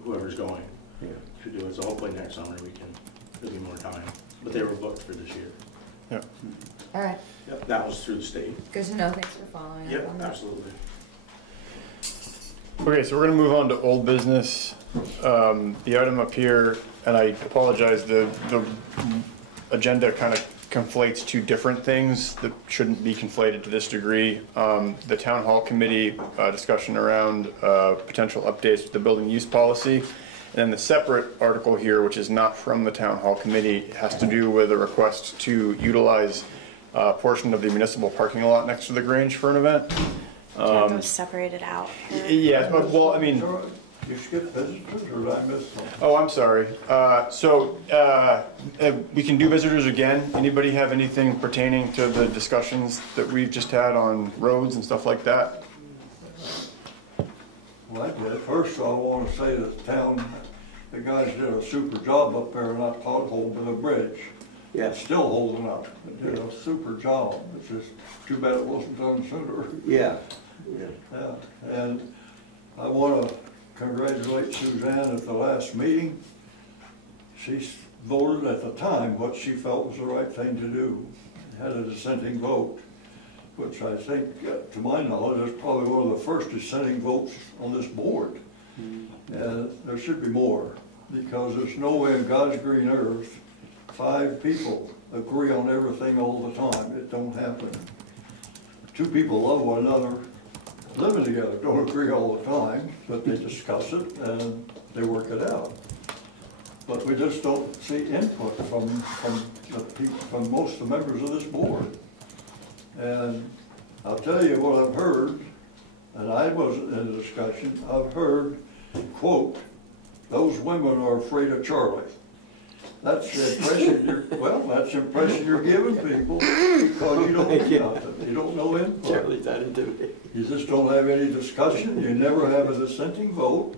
Whoever's going to do it. So hopefully next summer there'll be more time. But they were booked for this year. Yep. All right. Yep, that was through the state. Good to know. Thanks for following up on that. Absolutely. Okay, so we're gonna move on to old business. The item up here, and I apologize, the agenda kind of conflates 2 different things that shouldn't be conflated to this degree. The town hall committee discussion around potential updates to the building use policy. And then the separate article here, which is not from the town hall committee, has to do with a request to utilize a portion of the municipal parking lot next to the Grange for an event. Those separated out. Yeah, well, I mean. You skipped visitors, or did I miss something? Oh, I'm sorry. We can do visitors again. Anybody have anything pertaining to the discussions that we've just had on roads and stuff like that? Well, I did. First, I want to say that the guys did a super job up there, not potholed the bridge. Yeah. It's still holding up. They did a super job. It's just too bad it wasn't done sooner. Yeah. Yeah. And I want to congratulate Suzanne at the last meeting. She voted at the time what she felt was the right thing to do. Had a dissenting vote, which I think, to my knowledge, is probably one of the first dissenting votes on this board. And there should be more, because there's no way in God's green earth 5 people agree on everything all the time. It don't happen. 2 people love one another, living together, don't agree all the time, but they discuss it and they work it out. But we just don't see input from the people, from most of the members of this board. And I'll tell you what I've heard, and I wasn't in the discussion, I've heard, quote, "Those women are afraid of Charlie." That's the impression that's the impression you're giving people because you don't know nothing. You don't know input. Charlie's attitude. You just don't have any discussion. You never have a dissenting vote.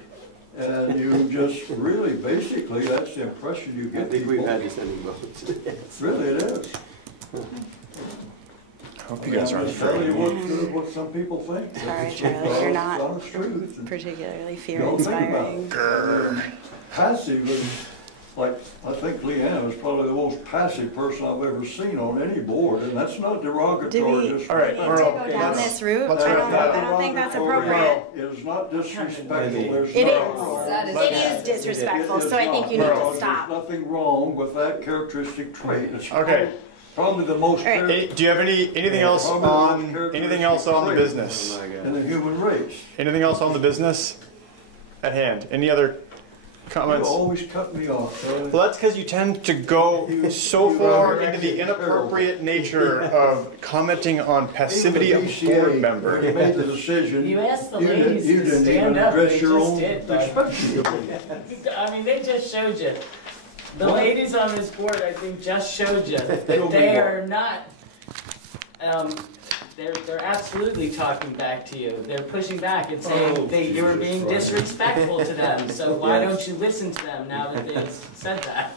And you just really, basically, that's the impression you get. I think we've had dissenting votes. Really, it is. I hope you guys aren't tell you what some people think. Sorry, Charlie, you're not particularly fear-inspiring. Passive is, like, I think Leanne is probably the most passive person I've ever seen on any board, and that's not derogatory. All right, we're all down this route. I don't think that's appropriate. It is not disrespectful. It is disrespectful, so I think you need to stop. There's nothing wrong with that characteristic trait. It's Okay. Probably the most. Hey, do you have anything else on the business? In the human race. Anything else on the business at hand? Any other comments? You always cut me off. Well, that's because you tend to go so far into the inappropriate nature of commenting on passivity of board member. You made the decision. You asked the ladies you to didn't stand even up. address They your just own did. I mean, they just showed you. The What? ladies on this board, I think, just showed you that they are not. They're absolutely talking back to you. They're pushing back and saying you're being disrespectful to them. So why don't you listen to them now that they've said that?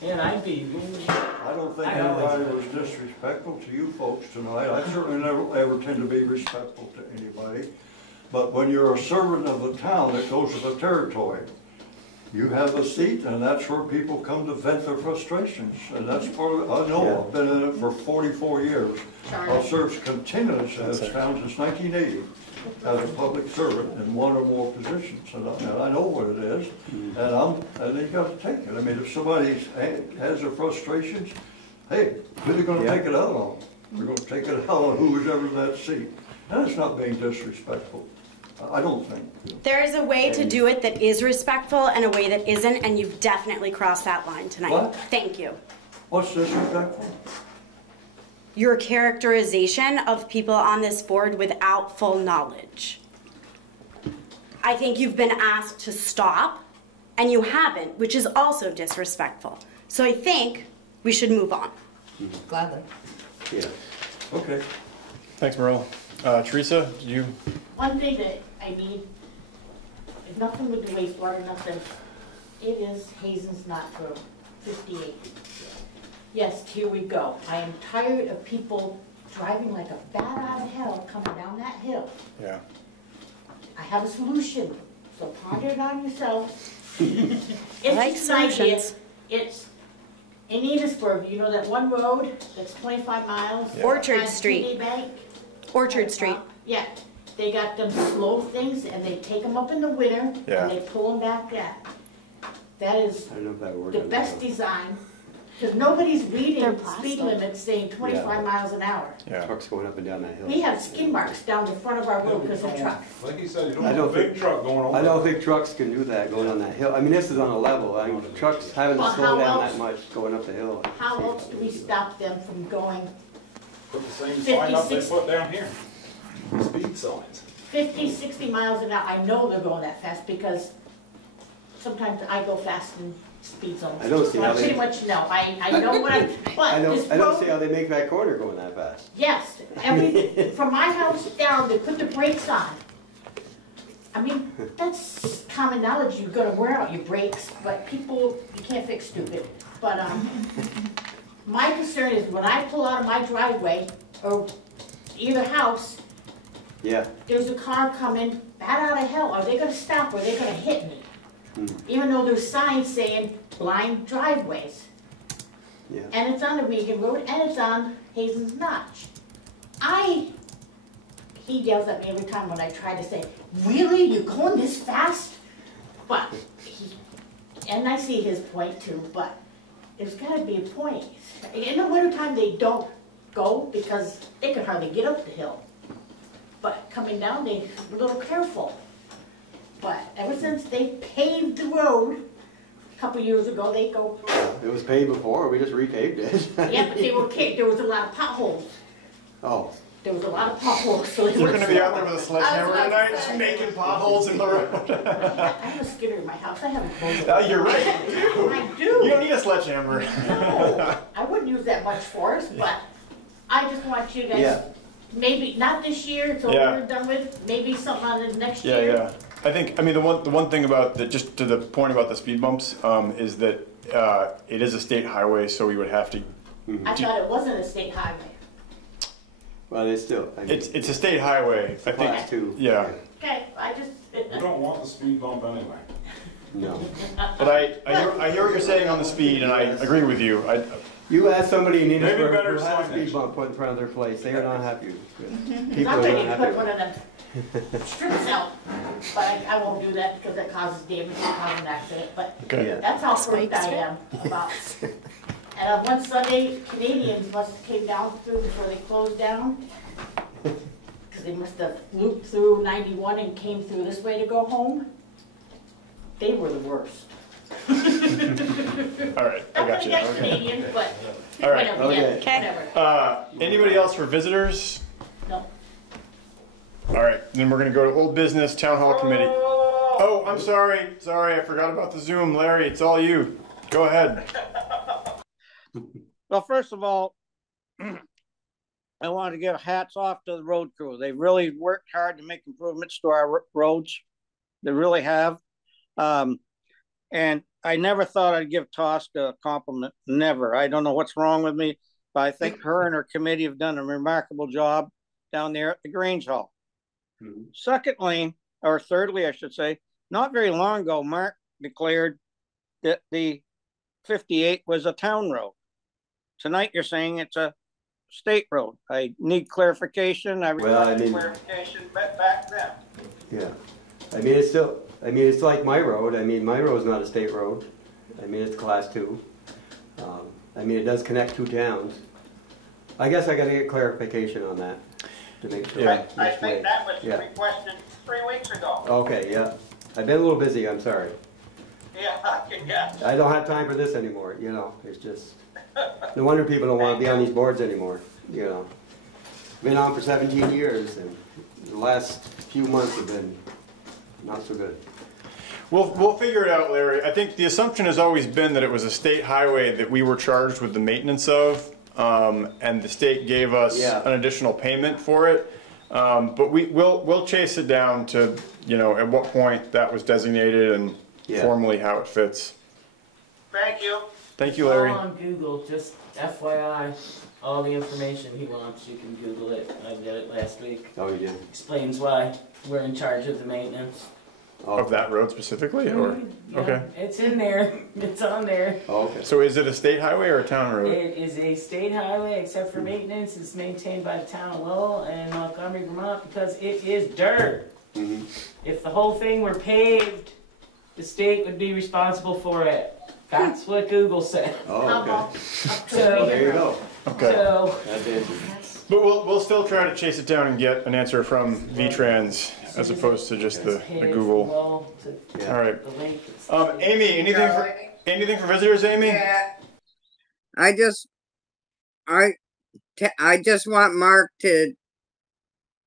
And I'd be. I don't think anybody was disrespectful to you folks tonight. I certainly never ever tend to be respectful to anybody. But when you're a servant of the town, it goes with the territory. You have a seat, and that's where people come to vent their frustrations. And that's part of it. I know, I've been in it for 44 years. I've served continuously in this town since 1980 as a public servant in one or more positions. And I know what it is, and you got to take it. I mean, if somebody has their frustrations, hey, who are they going to take it out on? We're going to take it out on who's ever in that seat. And it's not being disrespectful. I don't think. There is a way to do it that is respectful and a way that isn't, and you've definitely crossed that line tonight. What? Thank you. What's disrespectful? Your characterization of people on this board without full knowledge. I think you've been asked to stop, and you haven't, which is also disrespectful. So I think we should move on. Gladly. Yeah. Okay. Thanks, Merle. Teresa, you? One thing that I need, is nothing with the wastewater, nothing. It is Hazen's Knot Road, 58. Yes, here we go. I am tired of people driving like a bat out of hell coming down that hill. Yeah. I have a solution, so ponder it on yourselves. It's like just an idea. solutions. It's in Enosburg, you know that one road that's 25 miles? Yeah. Orchard past Street. TD Bank? Orchard Street. Yeah, they got them slow things and they take them up in the winter Yeah. and they pull them back down. That is I don't know if that worked. the best design, because nobody's reading They're speed plastic. limits saying 25 miles an hour. Yeah. Trucks going up and down that hill. We have skin marks down the front of our road because of trucks. Like he said, you don't I want a don't big think- truck going over. I don't think trucks can do that going on that hill. I mean, this is on a level. I mean, trucks having to Well, slow how down else- that much going up the hill. How else do we stop them from going Put the same sign up they 56 put down here. Speed signs. 50, 60 miles an hour? I know they're going that fast because sometimes I go fast in speed zones. I don't see So how I pretty they- much know. I know what I'm, I but this don't road, see how they make that corner going that fast. yes, from my house down, they put the brakes on. I mean, that's common knowledge, you're gonna wear out your brakes, but people, you can't fix stupid. But, my concern is when I pull out of my driveway, or either house, Yeah. There's a car coming, bat out of hell, are they gonna stop, or are they gonna hit me? Even though there's signs saying blind driveways. Yeah. And it's on the Regan Road, and it's on Hazen's Notch. He yells at me every time when I try to say, really, you're going this fast? But, and I see his point too, but there's gotta be a point. In the wintertime, they don't go because they can hardly get up the hill. But coming down, they're a little careful. But ever since they paved the road, a couple years ago, they go. It was paved before, we just repaved it. Yeah, but there was a lot of potholes. Oh. There was a lot of potholes. So You're going to be out there with a sledgehammer tonight, just making potholes in the road. I have a skidder in my house. I haven't closed it. You're right. I do. You don't need a sledgehammer. No, I wouldn't use that much force, but I just want you guys, maybe not this year, it's over and done with, maybe something on the next year. Yeah. I mean, the one thing about that, just to the point about the speed bumps, is that it is a state highway, so we would have to. I thought it wasn't a state highway. Well, it's still. I mean, it's a state highway. I think. Class 2. Yeah. Okay, I just. We don't want the speed bump anyway. No. But I hear what you're saying on the speed, and I agree with you. You ask somebody in Maybe Enosburg better who has a signage. speed bump put in front of their place, they are not happy. People I'm are ready not to put happy. one of them strips out, but I won't do that because that causes damage and causes an accident, but that's how freaked I am about. And on one Sunday, Canadians must have came down through before they closed down. Because they must have looped through 91 and came through this way to go home. They were the worst. All right, I got you. That's Canadian, but All right. whatever, whatever. Anybody else for visitors? No. All right, then we're going to go to old business, town hall committee. Oh, I'm sorry. Sorry, I forgot about the Zoom. Larry, it's all you. Go ahead. Well, first of all, I want to give hats off to the road crew. They really worked hard to make improvements to our roads. They really have. And I never thought I'd give Tosca a compliment. Never. I don't know what's wrong with me, but I think her and her committee have done a remarkable job down there at the Grange Hall. Secondly, or thirdly, I should say, not very long ago, Mark declared that the 58 was a town road. Tonight you're saying it's a state road. I need clarification. I requested clarification back then. Yeah. I mean, it's still, I mean, it's like my road. I mean, my road's not a state road. I mean, it's class 2. I mean, it does connect 2 towns. I guess I got to get clarification on that to make sure. I think that was requested 3 weeks ago. Okay, yeah. I've been a little busy, I'm sorry. Yeah. I don't have time for this anymore, you know, it's just, no wonder people don't want to be on these boards anymore, you know. Been on for 17 years, and the last few months have been not so good. We'll figure it out, Larry. I think the assumption has always been that it was a state highway that we were charged with the maintenance of, and the state gave us an additional payment for it. But we'll chase it down to, you know, at what point that was designated and formally how it fits. Thank you. Thank you, Larry. All on Google, just FYI, all the information he wants, you can Google it. I did it last week. Oh, you did? Explains why we're in charge of the maintenance. Of that road specifically, or Yeah, okay, it's in there. It's on there. Oh, okay. So is it a state highway or a town road? It is a state highway, except for maintenance. It's maintained by the town of Lowell and Montgomery, Vermont, because it is dirt. If the whole thing were paved, the state would be responsible for it. That's what Google said. Oh, okay. So there you go. Okay. So, That's the answer. But we'll still try to chase it down and get an answer from VTrans as opposed to just the Google. All right. Amy, anything for visitors, Amy? Yeah. I just want Mark to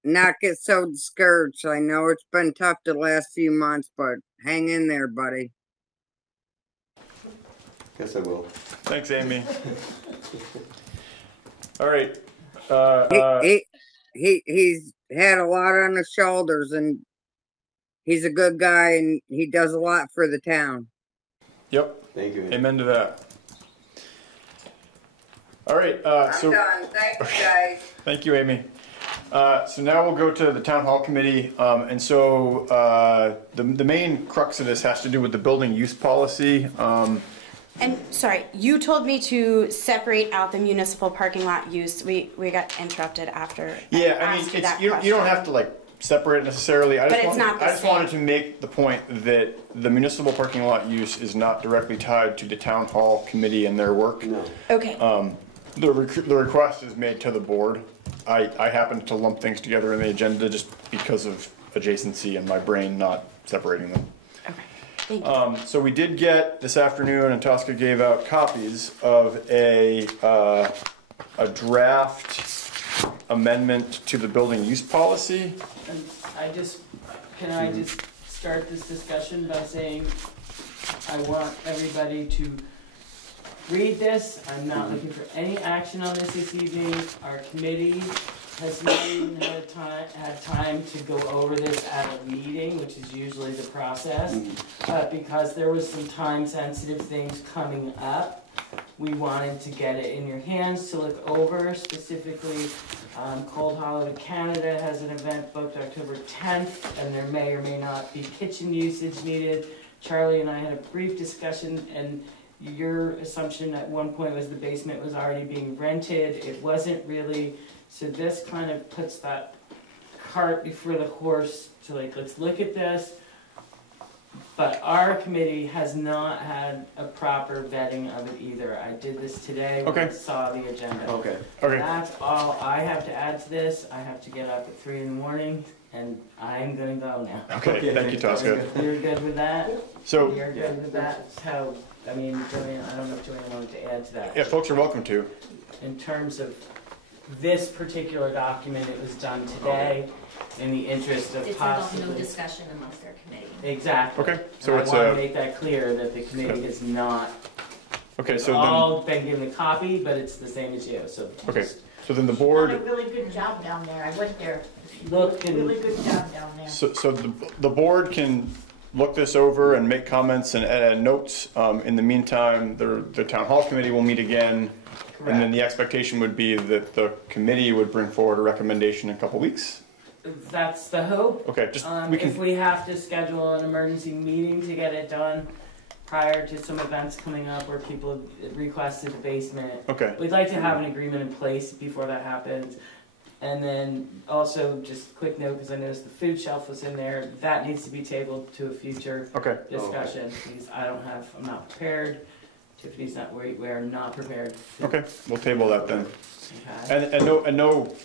not get so discouraged. I know it's been tough the last few months, but hang in there, buddy. Guess I will. Thanks, Amy. All right. He's had a lot on his shoulders, and he's a good guy, and he does a lot for the town. Yep. Thank you. Amen to that. All right. I'm done. Thanks, guys. Thank you, Amy. So now we'll go to the town hall committee, and so the main crux of this has to do with the building use policy. And sorry, you told me to separate out the municipal parking lot use. We got interrupted after. Yeah, I mean, it's, you don't have to like separate it necessarily. I just wanted to make the point that the municipal parking lot use is not directly tied to the town hall committee and their work. No. Okay. The request is made to the board. I happen to lump things together in the agenda just because of adjacency and my brain not separating them. Okay, thank you. So we did get this afternoon, and Tosca gave out copies of a draft amendment to the building use policy. And can I just start this discussion by saying I want everybody to read this. I'm not looking for any action on this evening. Our committee has not even had time to go over this at a meeting, which is usually the process. Because there was some time-sensitive things coming up, we wanted to get it in your hands to look over. Specifically, Cold Hollow to Canada has an event booked October 10th, and there may or may not be kitchen usage needed. Charlie and I had a brief discussion, and your assumption at one point was the basement was already being rented. It wasn't really. So this kind of puts that cart before the horse to like, let's look at this. But our committee has not had a proper vetting of it either. I did this today when I saw the agenda. Okay. That's all I have to add to this. I have to get up at 3 in the morning, and I'm gonna go now. Okay, thank you, Tosca. You're good with that? So you're good with that? So, I mean, Joanne, I don't know if Joanne wanted to add to that. yeah, folks are welcome to. In terms of this particular document, it was done today in the interest of possibly. No discussion amongst our committee. Exactly. Okay, so and it's I want to make that clear that the committee is not. Okay, so all been given a copy, but it's the same as you. So. Okay, so then the board. Did a really good job down there. I went there. Look, really good job down there. So the board can look this over and make comments and add notes. In the meantime, the town hall committee will meet again. Correct. And then the expectation would be that the committee would bring forward a recommendation in a couple weeks? That's the hope. Okay, just if we have to schedule an emergency meeting to get it done prior to some events coming up where people have requested the basement. Okay. We'd like to have an agreement in place before that happens. And then also, just a quick note, because I noticed the food shelf was in there, that needs to be tabled to a future discussion. Because I'm not prepared. Tiffany's not, we are not prepared. Okay, we'll table that then. Okay. And no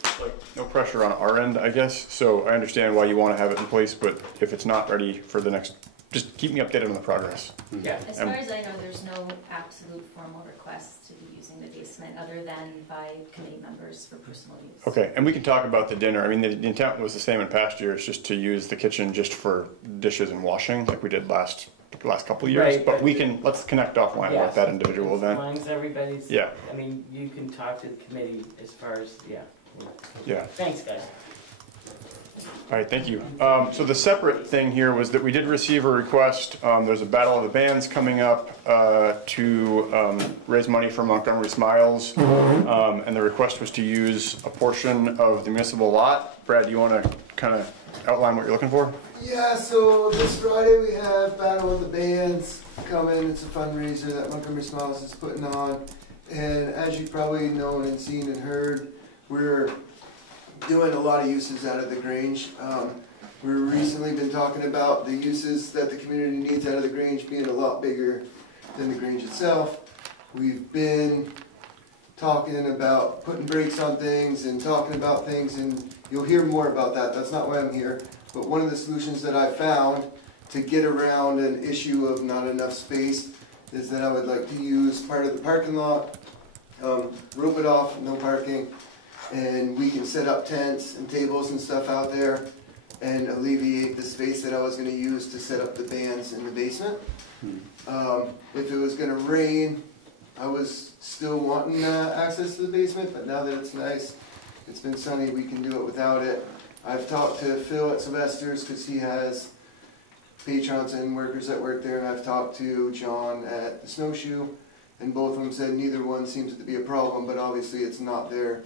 pressure on our end, I guess. So I understand why you want to have it in place, but if it's not ready for the next, just keep me updated on the progress. Yeah. As far as I know, there's no absolute formal request to be using the basement other than by committee members for personal use. Okay, and we can talk about the dinner. I mean, the intent was the same in past years, just to use the kitchen just for dishes and washing, like we did last couple of years. Right, but let's connect offline about that individual then. As long as everybody's. Yeah. I mean, you can talk to the committee as far as Yeah. Thanks, guys. All right, thank you. So the separate thing here was that we did receive a request. There's a Battle of the Bands coming up to raise money for Montgomery Smiles, and the request was to use a portion of the municipal lot. Brad, do you want to kind of outline what you're looking for? Yeah, so this Friday we have Battle of the Bands coming. It's a fundraiser that Montgomery Smiles is putting on. And as you probably know and seen and heard, we're doing a lot of uses out of the Grange. We've recently been talking about the uses that the community needs out of the Grange being a lot bigger than the Grange itself. We've been talking about putting brakes on things and talking about things, and you'll hear more about that. That's not why I'm here. But one of the solutions that I found to get around an issue of not enough space is that I would like to use part of the parking lot, rope it off, no parking, and we can set up tents and tables and stuff out there and alleviate the space that I was going to use to set up the bands in the basement. If it was going to rain, I was still wanting access to the basement, but now that it's nice, it's been sunny, we can do it without it. I've talked to Phil at Sylvester's because he has patrons and workers that work there, and I've talked to John at the Snowshoe, and both of them said neither one seems to be a problem, but obviously it's not their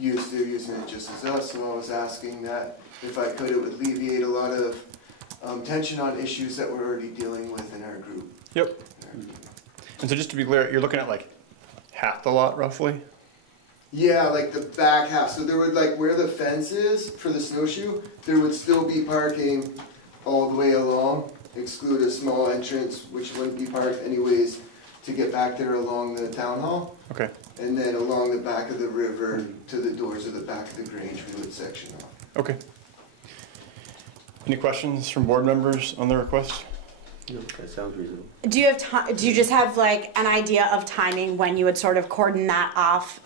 use, they're using it just as us, so I was asking that if I could, it would alleviate a lot of tension on issues that we're already dealing with in our group. Yep. And so just to be clear, you're looking at like half the lot roughly? Yeah, like the back half. So there would, like, where the fence is for the snowshoe, there would still be parking all the way along, exclude a small entrance, which wouldn't be parked anyways, to get back there along the town hall. Okay. And then along the back of the river to the doors of the back of the Grange, we would section off. Okay. Any questions from board members on the request? No, that sounds reasonable. Do you have time? Do you just have like an idea of timing when you would sort of cordon that off?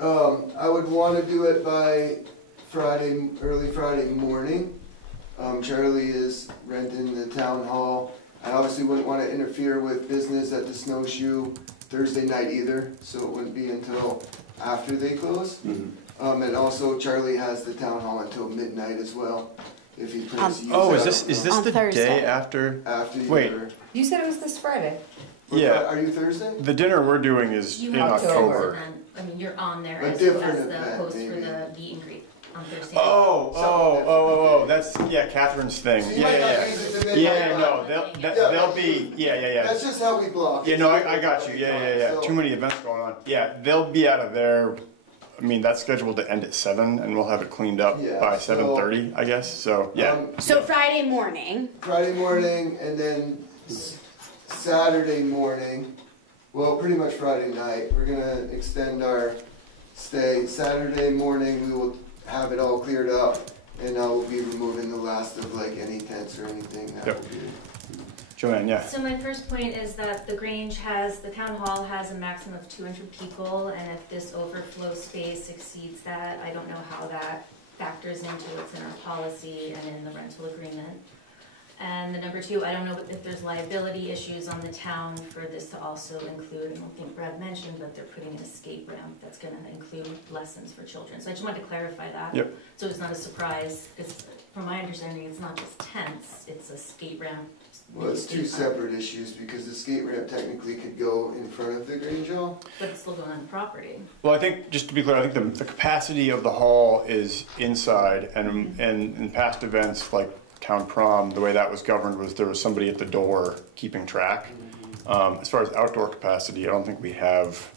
I would want to do it by Friday, early Friday morning. Charlie is renting the town hall. I obviously wouldn't want to interfere with business at the snowshoe Thursday night either, so it wouldn't be until after they close. And also Charlie has the town hall until midnight as well. If he plans to use oh, that is this the day after? After you Wait. You said it was this Friday. Yeah. Are you Thursday? The dinner we're doing is You in have to October. event. I mean, you're on there A as different the event, host for maybe. the meet and greet on Thursday. Oh, that's, yeah, Catherine's thing. So you Yeah, might not yeah, use it to yeah. midnight, Yeah, but- no, they'll be, yeah. That's just how we block it. Yeah, no, I got you. Yeah. So- Too many events going on. Yeah, they'll be out of there. I mean, that's scheduled to end at 7, and we'll have it cleaned up Yeah, by so- 7:30, I guess. So yeah. So Friday morning. Friday morning, and then Saturday morning, well, pretty much Friday night, we're gonna extend our stay. Saturday morning, we will have it all cleared up, and I will be removing the last of like any tents or anything that Yep. will be. Joanne, yeah. So my first point is that the Grange has, the town hall has a maximum of 200 people, and if this overflow space exceeds that, I don't know how that factors into what's in our policy and in the rental agreement. And the number two, I don't know if there's liability issues on the town for this to also include, I don't think Brad mentioned, but they're putting an escape ramp that's gonna include lessons for children. So I just wanted to clarify that. Yep. So it's not a surprise, because from my understanding, it's not just tents, it's a skate ramp. Well, it's two separate issues because the skate ramp technically could go in front of the Grange Hall. But it's still going on the property. Well, I think, just to be clear, I think the capacity of the hall is inside, and in past events like town prom, the way that was governed was there was somebody at the door keeping track. As far as outdoor capacity, I don't think we have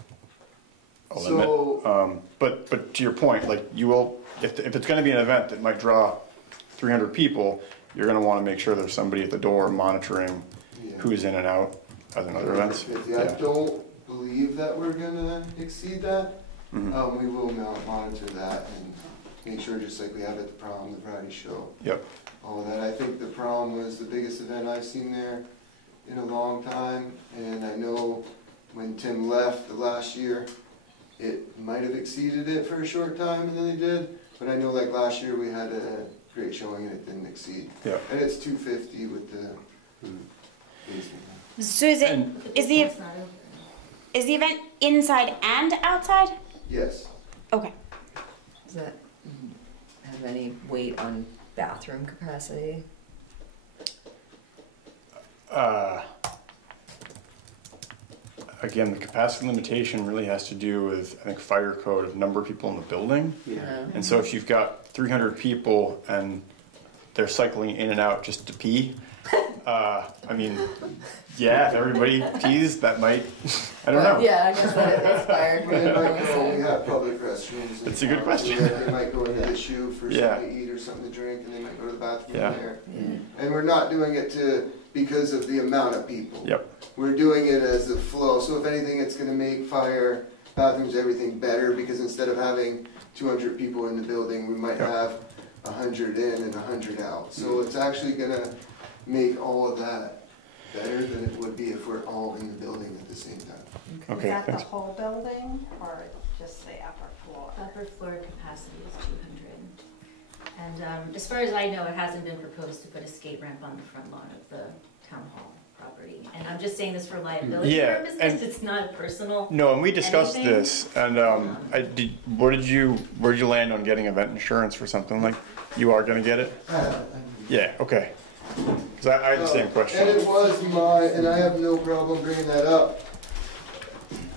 a limit. But to your point, like you will, if it's going to be an event that might draw 300 people, you're going to want to make sure there's somebody at the door monitoring who's in and out as in other events. I don't believe that we're gonna exceed that. We will monitor that and make sure, just like we have at the prom, the Friday show. Yep. All that. I think the prom was the biggest event I've seen there in a long time, and I know when Tim left the last year, it might have exceeded it for a short time, and then they did. But I know, like last year, we had a great showing and it didn't exceed. Yeah. And it's 250 with the basement. So is the event inside and outside? Yes. Okay. Does that have any weight on bathroom capacity? Again, the capacity limitation really has to do with, I think, fire code of number of people in the building. Yeah. And so if you've got 300 people and they're cycling in and out just to pee, I mean, yeah, if everybody pees, that might, I don't know. Yeah, I guess that is fire They code. might go, we have public restrooms. That's a good question. They might go into the shoe for Yeah. something to eat or something to drink, and they might go to the bathroom Yeah. there. And we're not doing it because of the amount of people. Yep. We're doing it as a flow. So if anything, it's gonna make fire, bathrooms, everything better, because instead of having 200 people in the building, we might have 100 in and 100 out. So it's actually gonna make all of that better than it would be if we're all in the building at the same time. Okay, Is that thanks. the whole building or just the upper floor? Upper floor capacity is 200. And as far as I know, it hasn't been proposed to put a skate ramp on the front lawn of the town hall property. And I'm just saying this for liability Yeah, purposes, and- it's not a personal. No, and we discussed anything. this, and where'd you land on getting event insurance for something like? You are gonna get it? Yeah. Okay. Because I had the same question. And it was and I have no problem bringing that up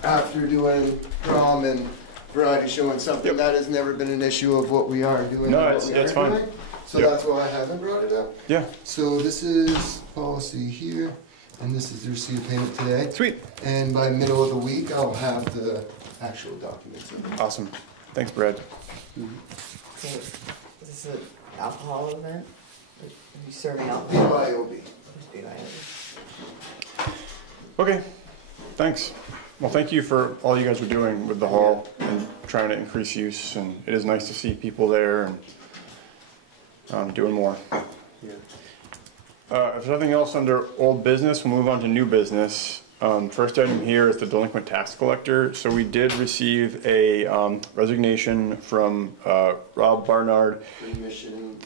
after doing prom and variety show and something that has never been an issue of what we are doing. No, and it's what we fine. doing. So that's why I haven't brought it up. Yeah. So this is policy here, and this is the receipt of payment today. Sweet. And by middle of the week, I'll have the actual documents. Awesome. Thanks, Brad. Okay, is this an alcohol event? Are you serving alcohol? BYOB. Okay, thanks. Well, thank you for all you guys are doing with the hall and trying to increase use, and it is nice to see people there and doing more. Yeah. If there's nothing else under old business, we'll move on to new business. First item here is the delinquent tax collector. So we did receive a resignation from Rob Barnard.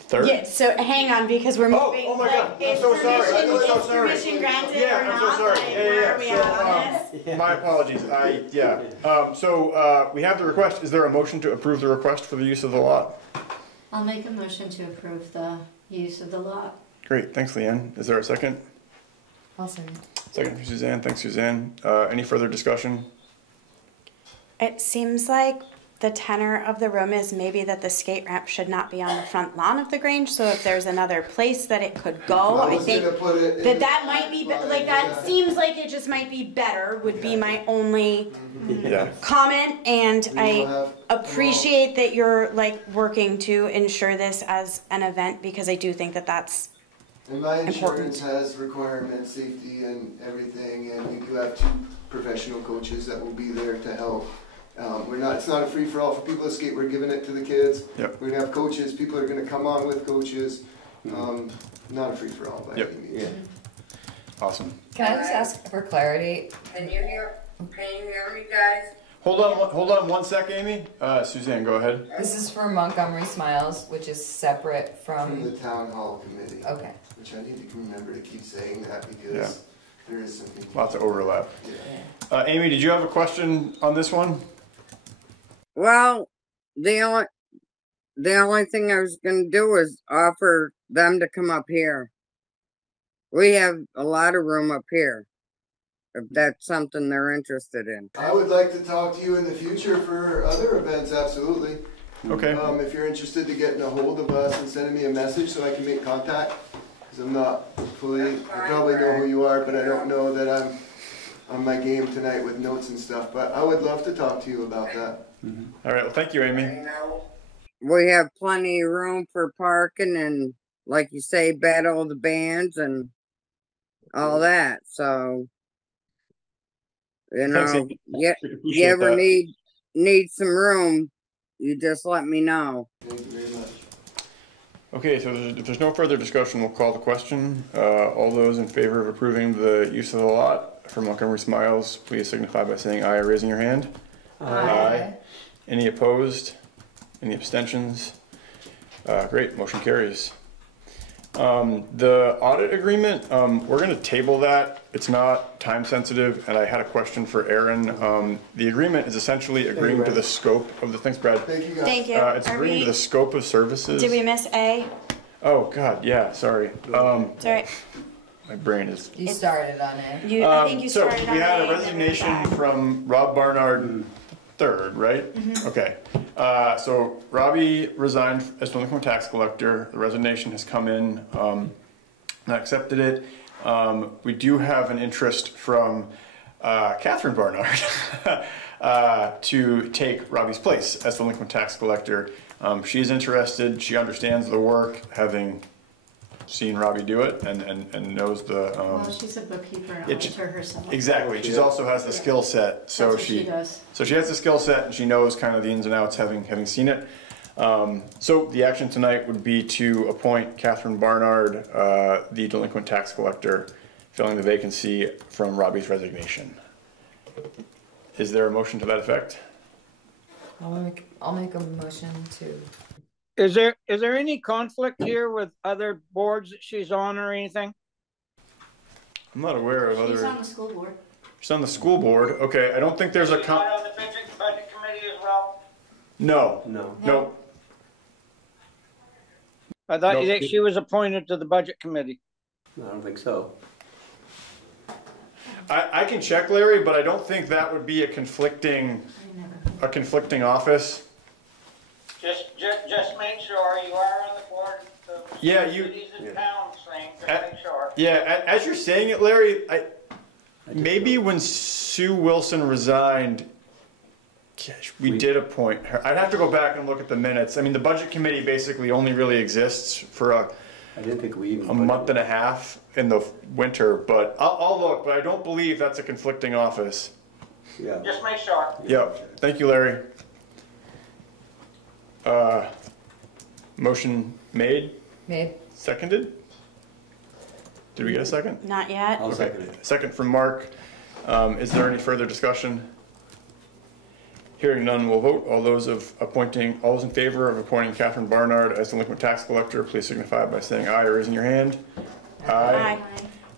Third? Yeah, so hang on, because we're moving. Oh my God, I'm so sorry. I'm so sorry. Permission granted or Yeah, I'm so not? sorry. Like, where are we at on this? My apologies. So we have the request. Is there a motion to approve the request for the use of the lot? I'll make a motion to approve the use of the lot. Great, thanks, Leanne. Is there a second? I'll second. Second for Suzanne. Thanks, Suzanne. Any further discussion? It seems like the tenor of the room is maybe that the skate ramp should not be on the front lawn of the Grange. So if there's another place that it could go, I think that might be like that. Seems like it just might be better. Would be my only comment, and I appreciate that you're like working to ensure this as an event, because I do think that that's. And my insurance has requirements, safety and everything, and we do have 2 professional coaches that will be there to help. It's not a free-for-all for people to skate, we're giving it to the kids. Yep. We're gonna have coaches, people are gonna come on with coaches. Not a free-for-all by any means. Yeah. Awesome. Can I just ask for clarity? Can you hear me, guys? Hold on 1 sec, Amy. Suzanne, go ahead. This is for Montgomery Smiles, which is separate From the town hall committee. Okay. Which I need to remember to keep saying that, because there is something. Lots of overlap. Yeah. Amy, did you have a question on this one? Well, the only thing I was gonna do is offer them to come up here. We have a lot of room up here, if that's something they're interested in. I would like to talk to you in the future for other events, absolutely. Okay. If you're interested to getting a hold of us and sending me a message so I can make contact, because I'm not fully, I probably know who you are, but I don't know that I'm on my game tonight with notes and stuff, but I would love to talk to you about that. All right, well, thank you, Amy. We have plenty of room for parking and, like you say, battle of the bands and all that, so. You Thanks, know, Amy. you ever that. need some room, you just let me know. Thank you very much. Okay, so if there's no further discussion, we'll call the question. All those in favor of approving the use of the lot for Montgomery Smiles, please signify by saying aye or raising your hand. Aye. Any opposed? Any abstentions? Great, motion carries. The audit agreement, we're going to table that. It's not time sensitive, and I had a question for Aaron. The agreement is essentially agreeing to the scope of the things, Brad. Thank you, guys. Thank you. It's agreeing to the scope of services. Did we miss A? Oh God, yeah. Sorry. It's all right. My brain is. You started on it. I think you started so we on had A a and then resignation from Rob Barnard III, right? Okay. So Robbie resigned as delinquent tax collector. The resignation has come in. I accepted it. We do have an interest from Catherine Barnard to take Robbie's place as delinquent tax collector. She's interested. She understands the work, having seen Robbie do it, and knows the. Well, she's a bookkeeper and auditor herself. Exactly. She also has the skill set, so That's what she does. So she has the skill set, and she knows kind of the ins and outs, having seen it. So the action tonight would be to appoint Catherine Barnard, the delinquent tax collector, filling the vacancy from Robbie's resignation. Is there a motion to that effect? I'll make a motion to. Is there any conflict here with other boards that she's on or anything? I'm not aware of other. She's on the school board. She's on the school board. Okay, I don't think there's a. On the budget committee as well? No. No. I thought that she was appointed to the budget committee. I don't think so. I can check, Larry, but I don't think that would be a conflicting. a conflicting office. Just make sure you are on the board of Yeah, cities and towns thing, just make sure. Yeah, as you're saying it, Larry, maybe when Sue Wilson resigned, gosh, we did appoint her. I'd have to go back and look at the minutes. I mean, the budget committee basically only really exists for I didn't think we even a month and a half in the winter, but I'll look, but I don't believe that's a conflicting office. Yeah. Just make sure. Yep. Thank you, Larry. Motion made? Made. Seconded? Did we get a second? Not yet. I'll second it. Second from Mark. Is there any further discussion? Hearing none, we'll vote. All those in favor of appointing Catherine Barnard as delinquent tax collector, please signify by saying aye or raising your hand. Aye.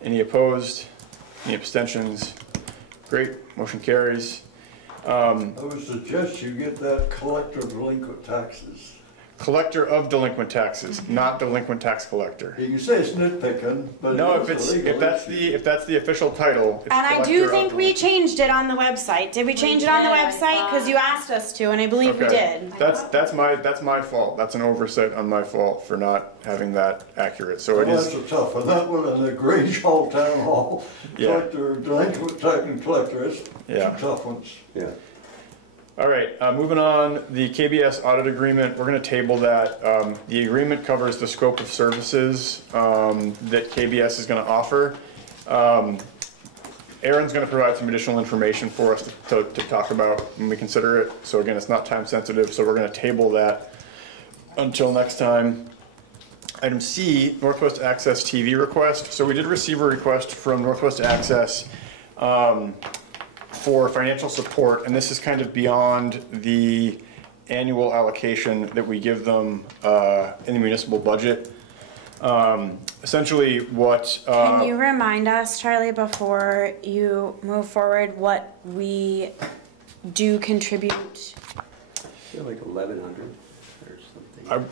Any opposed? Any abstentions? Great, motion carries. I would suggest you get that collector of delinquent taxes. Collector of delinquent taxes, not delinquent tax collector. You can say it's nitpicking, but No, it is a legal if that's the official title, it's And I do think we changed it on the website. Did we change it on the website? Because you asked us to, and I believe we did. That's my fault. That's an oversight on my fault for not having that accurate. So it Well, is. that's a tough one. That one and the Grange Hall Town Hall collector, delinquent tax collector, it's two tough ones. Yeah. All right, moving on, the KBS audit agreement, we're going to table that. The agreement covers the scope of services that KBS is going to offer. Aaron's going to provide some additional information for us to talk about when we consider it. So again, it's not time sensitive, so we're going to table that until next time. Item C, Northwest Access TV request. So we did receive a request from Northwest Access for financial support, and this is kind of beyond the annual allocation that we give them in the municipal budget. Essentially what... Can you remind us, Charlie, before you move forward, what we do contribute? I feel like 1,100 or something.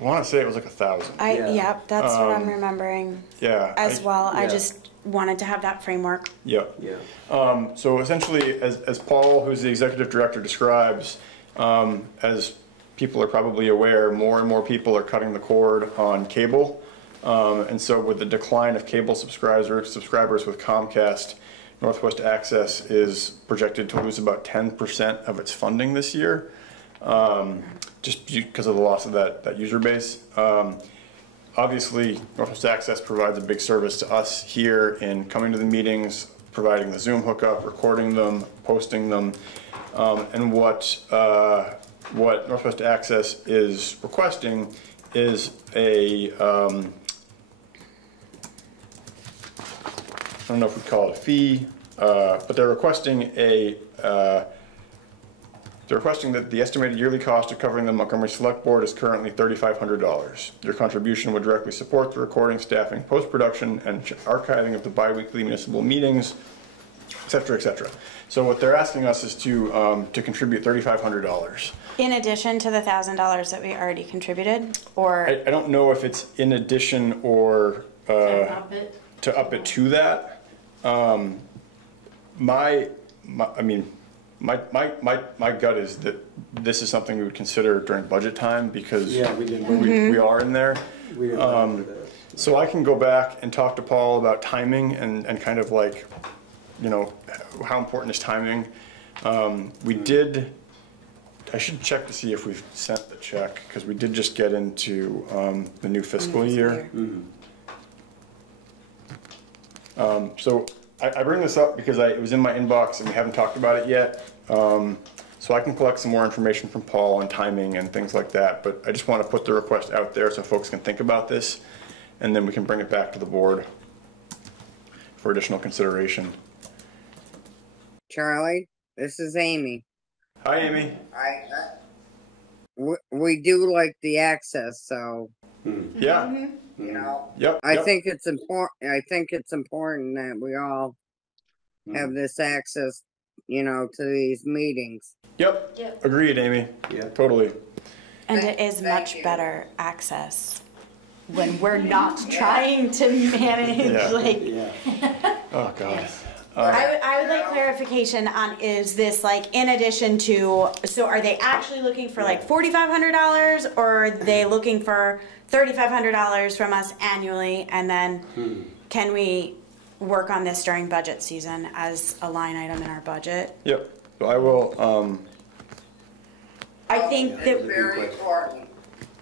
I want to say it was like 1,000. Yep, that's what I'm remembering. Yeah. As well, I just wanted to have that framework. Yep. Yeah. So essentially, as Paul, who's the executive director, describes, as people are probably aware, more and more people are cutting the cord on cable. And so with the decline of cable subscribers with Comcast, Northwest Access is projected to lose about 10% of its funding this year, just because of the loss of that user base. Obviously, Northwest Access provides a big service to us here in coming to the meetings, providing the Zoom hookup, recording them, posting them, and what Northwest Access is requesting is a, I don't know if we call it a fee, but they're requesting that the estimated yearly cost of covering the Montgomery Selectboard is currently $3,500. Your contribution would directly support the recording, staffing, post-production, and archiving of the bi-weekly municipal meetings, et cetera, et cetera. So what they're asking us is to contribute $3,500. In addition to the $1,000 that we already contributed, or I don't know if it's in addition or to up it to that. My gut is that this is something we would consider during budget time because we are in there. So I can go back and talk to Paul about timing and kind of like, you know, how important is timing. I should check to see if we've sent the check because we did just get into the new fiscal year. So I bring this up because it was in my inbox and we haven't talked about it yet. So I can collect some more information from Paul on timing and things like that. But I just want to put the request out there so folks can think about this, and then we can bring it back to the board for additional consideration. Charlie, this is Amy. Hi, Amy. Hi. We do like the access, so. Yeah. You know. Yep. I think it's important. I think it's important that we all have this access, you know, to these meetings. Yep. Agreed, Amy. Yeah. Totally. and it is much better access when we're not trying to manage like. Oh God. I would like clarification on, is this like in addition to, so are they actually looking for like $4,500 or are they looking for $3,500 from us annually, and then can we work on this during budget season as a line item in our budget? Yep, so I will, I think that Very important.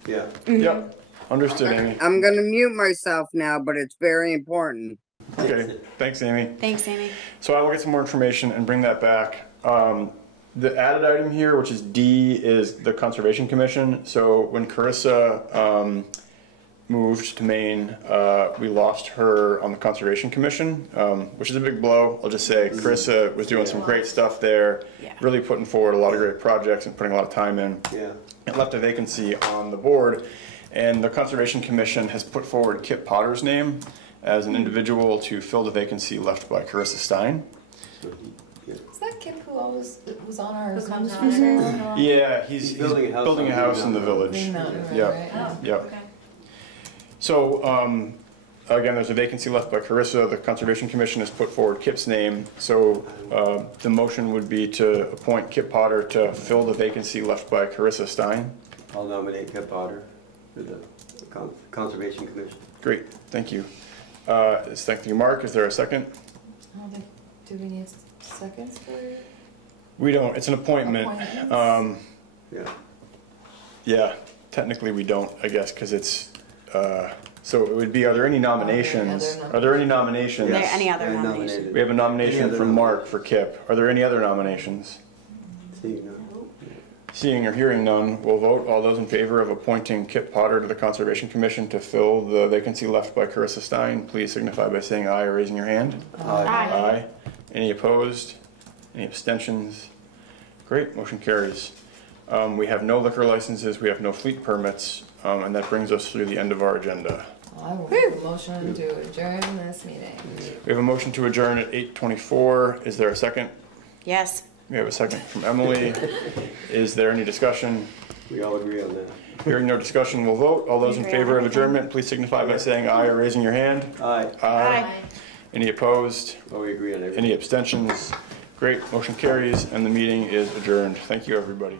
Yeah. Yep, understood, Amy. I'm gonna mute myself now, but it's very important. Okay, thanks, Amy. Thanks, Amy. So I will get some more information and bring that back. The added item here, which is D, is the Conservation Commission. So when Carissa moved to Maine, we lost her on the Conservation Commission, which is a big blow. I'll just say Carissa was doing some great stuff there, really putting forward a lot of great projects and putting a lot of time in. Yeah. It left a vacancy on the board, and the Conservation Commission has put forward Kip Potter's name as an individual to fill the vacancy left by Carissa Stein. Is that Kip who always was on our comes Christmas out tree? there? Yeah, he's building a house in the village. Green Mountain Road, Yep. right? Oh, Yep. okay. So, again, there's a vacancy left by Carissa. The Conservation Commission has put forward Kip's name. So the motion would be to appoint Kip Potter to fill the vacancy left by Carissa Stein. I'll nominate Kip Potter for the Conservation Commission. Great, thank you. Thank you, Mark. Is there a second? I don't think, do we need seconds for? We don't. It's an appointment. Yeah. Yeah, technically we don't, I guess, because it's, so it would be, are there any nominations? Are there any nominations? Are there any other nominations? We have a nomination from Mark for Kip. Are there any other nominations? Seeing or hearing none, we'll vote. All those in favor of appointing Kip Potter to the Conservation Commission to fill the vacancy left by Carissa Stein, please signify by saying aye or raising your hand. Aye. Aye. Any opposed? Any abstentions? Great, motion carries. We have no liquor licenses, we have no fleet permits, and that brings us through the end of our agenda. I will make a motion to adjourn this meeting. We have a motion to adjourn at 8:24. Is there a second? Yes. We have a second from Emily. Is there any discussion? We all agree on that. Hearing no discussion, we'll vote. All those in favor of adjournment, please signify by saying aye or raising your hand. Aye. Aye. Any opposed? Oh, we agree on everything. Any abstentions? Great, motion carries, and the meeting is adjourned. Thank you, everybody.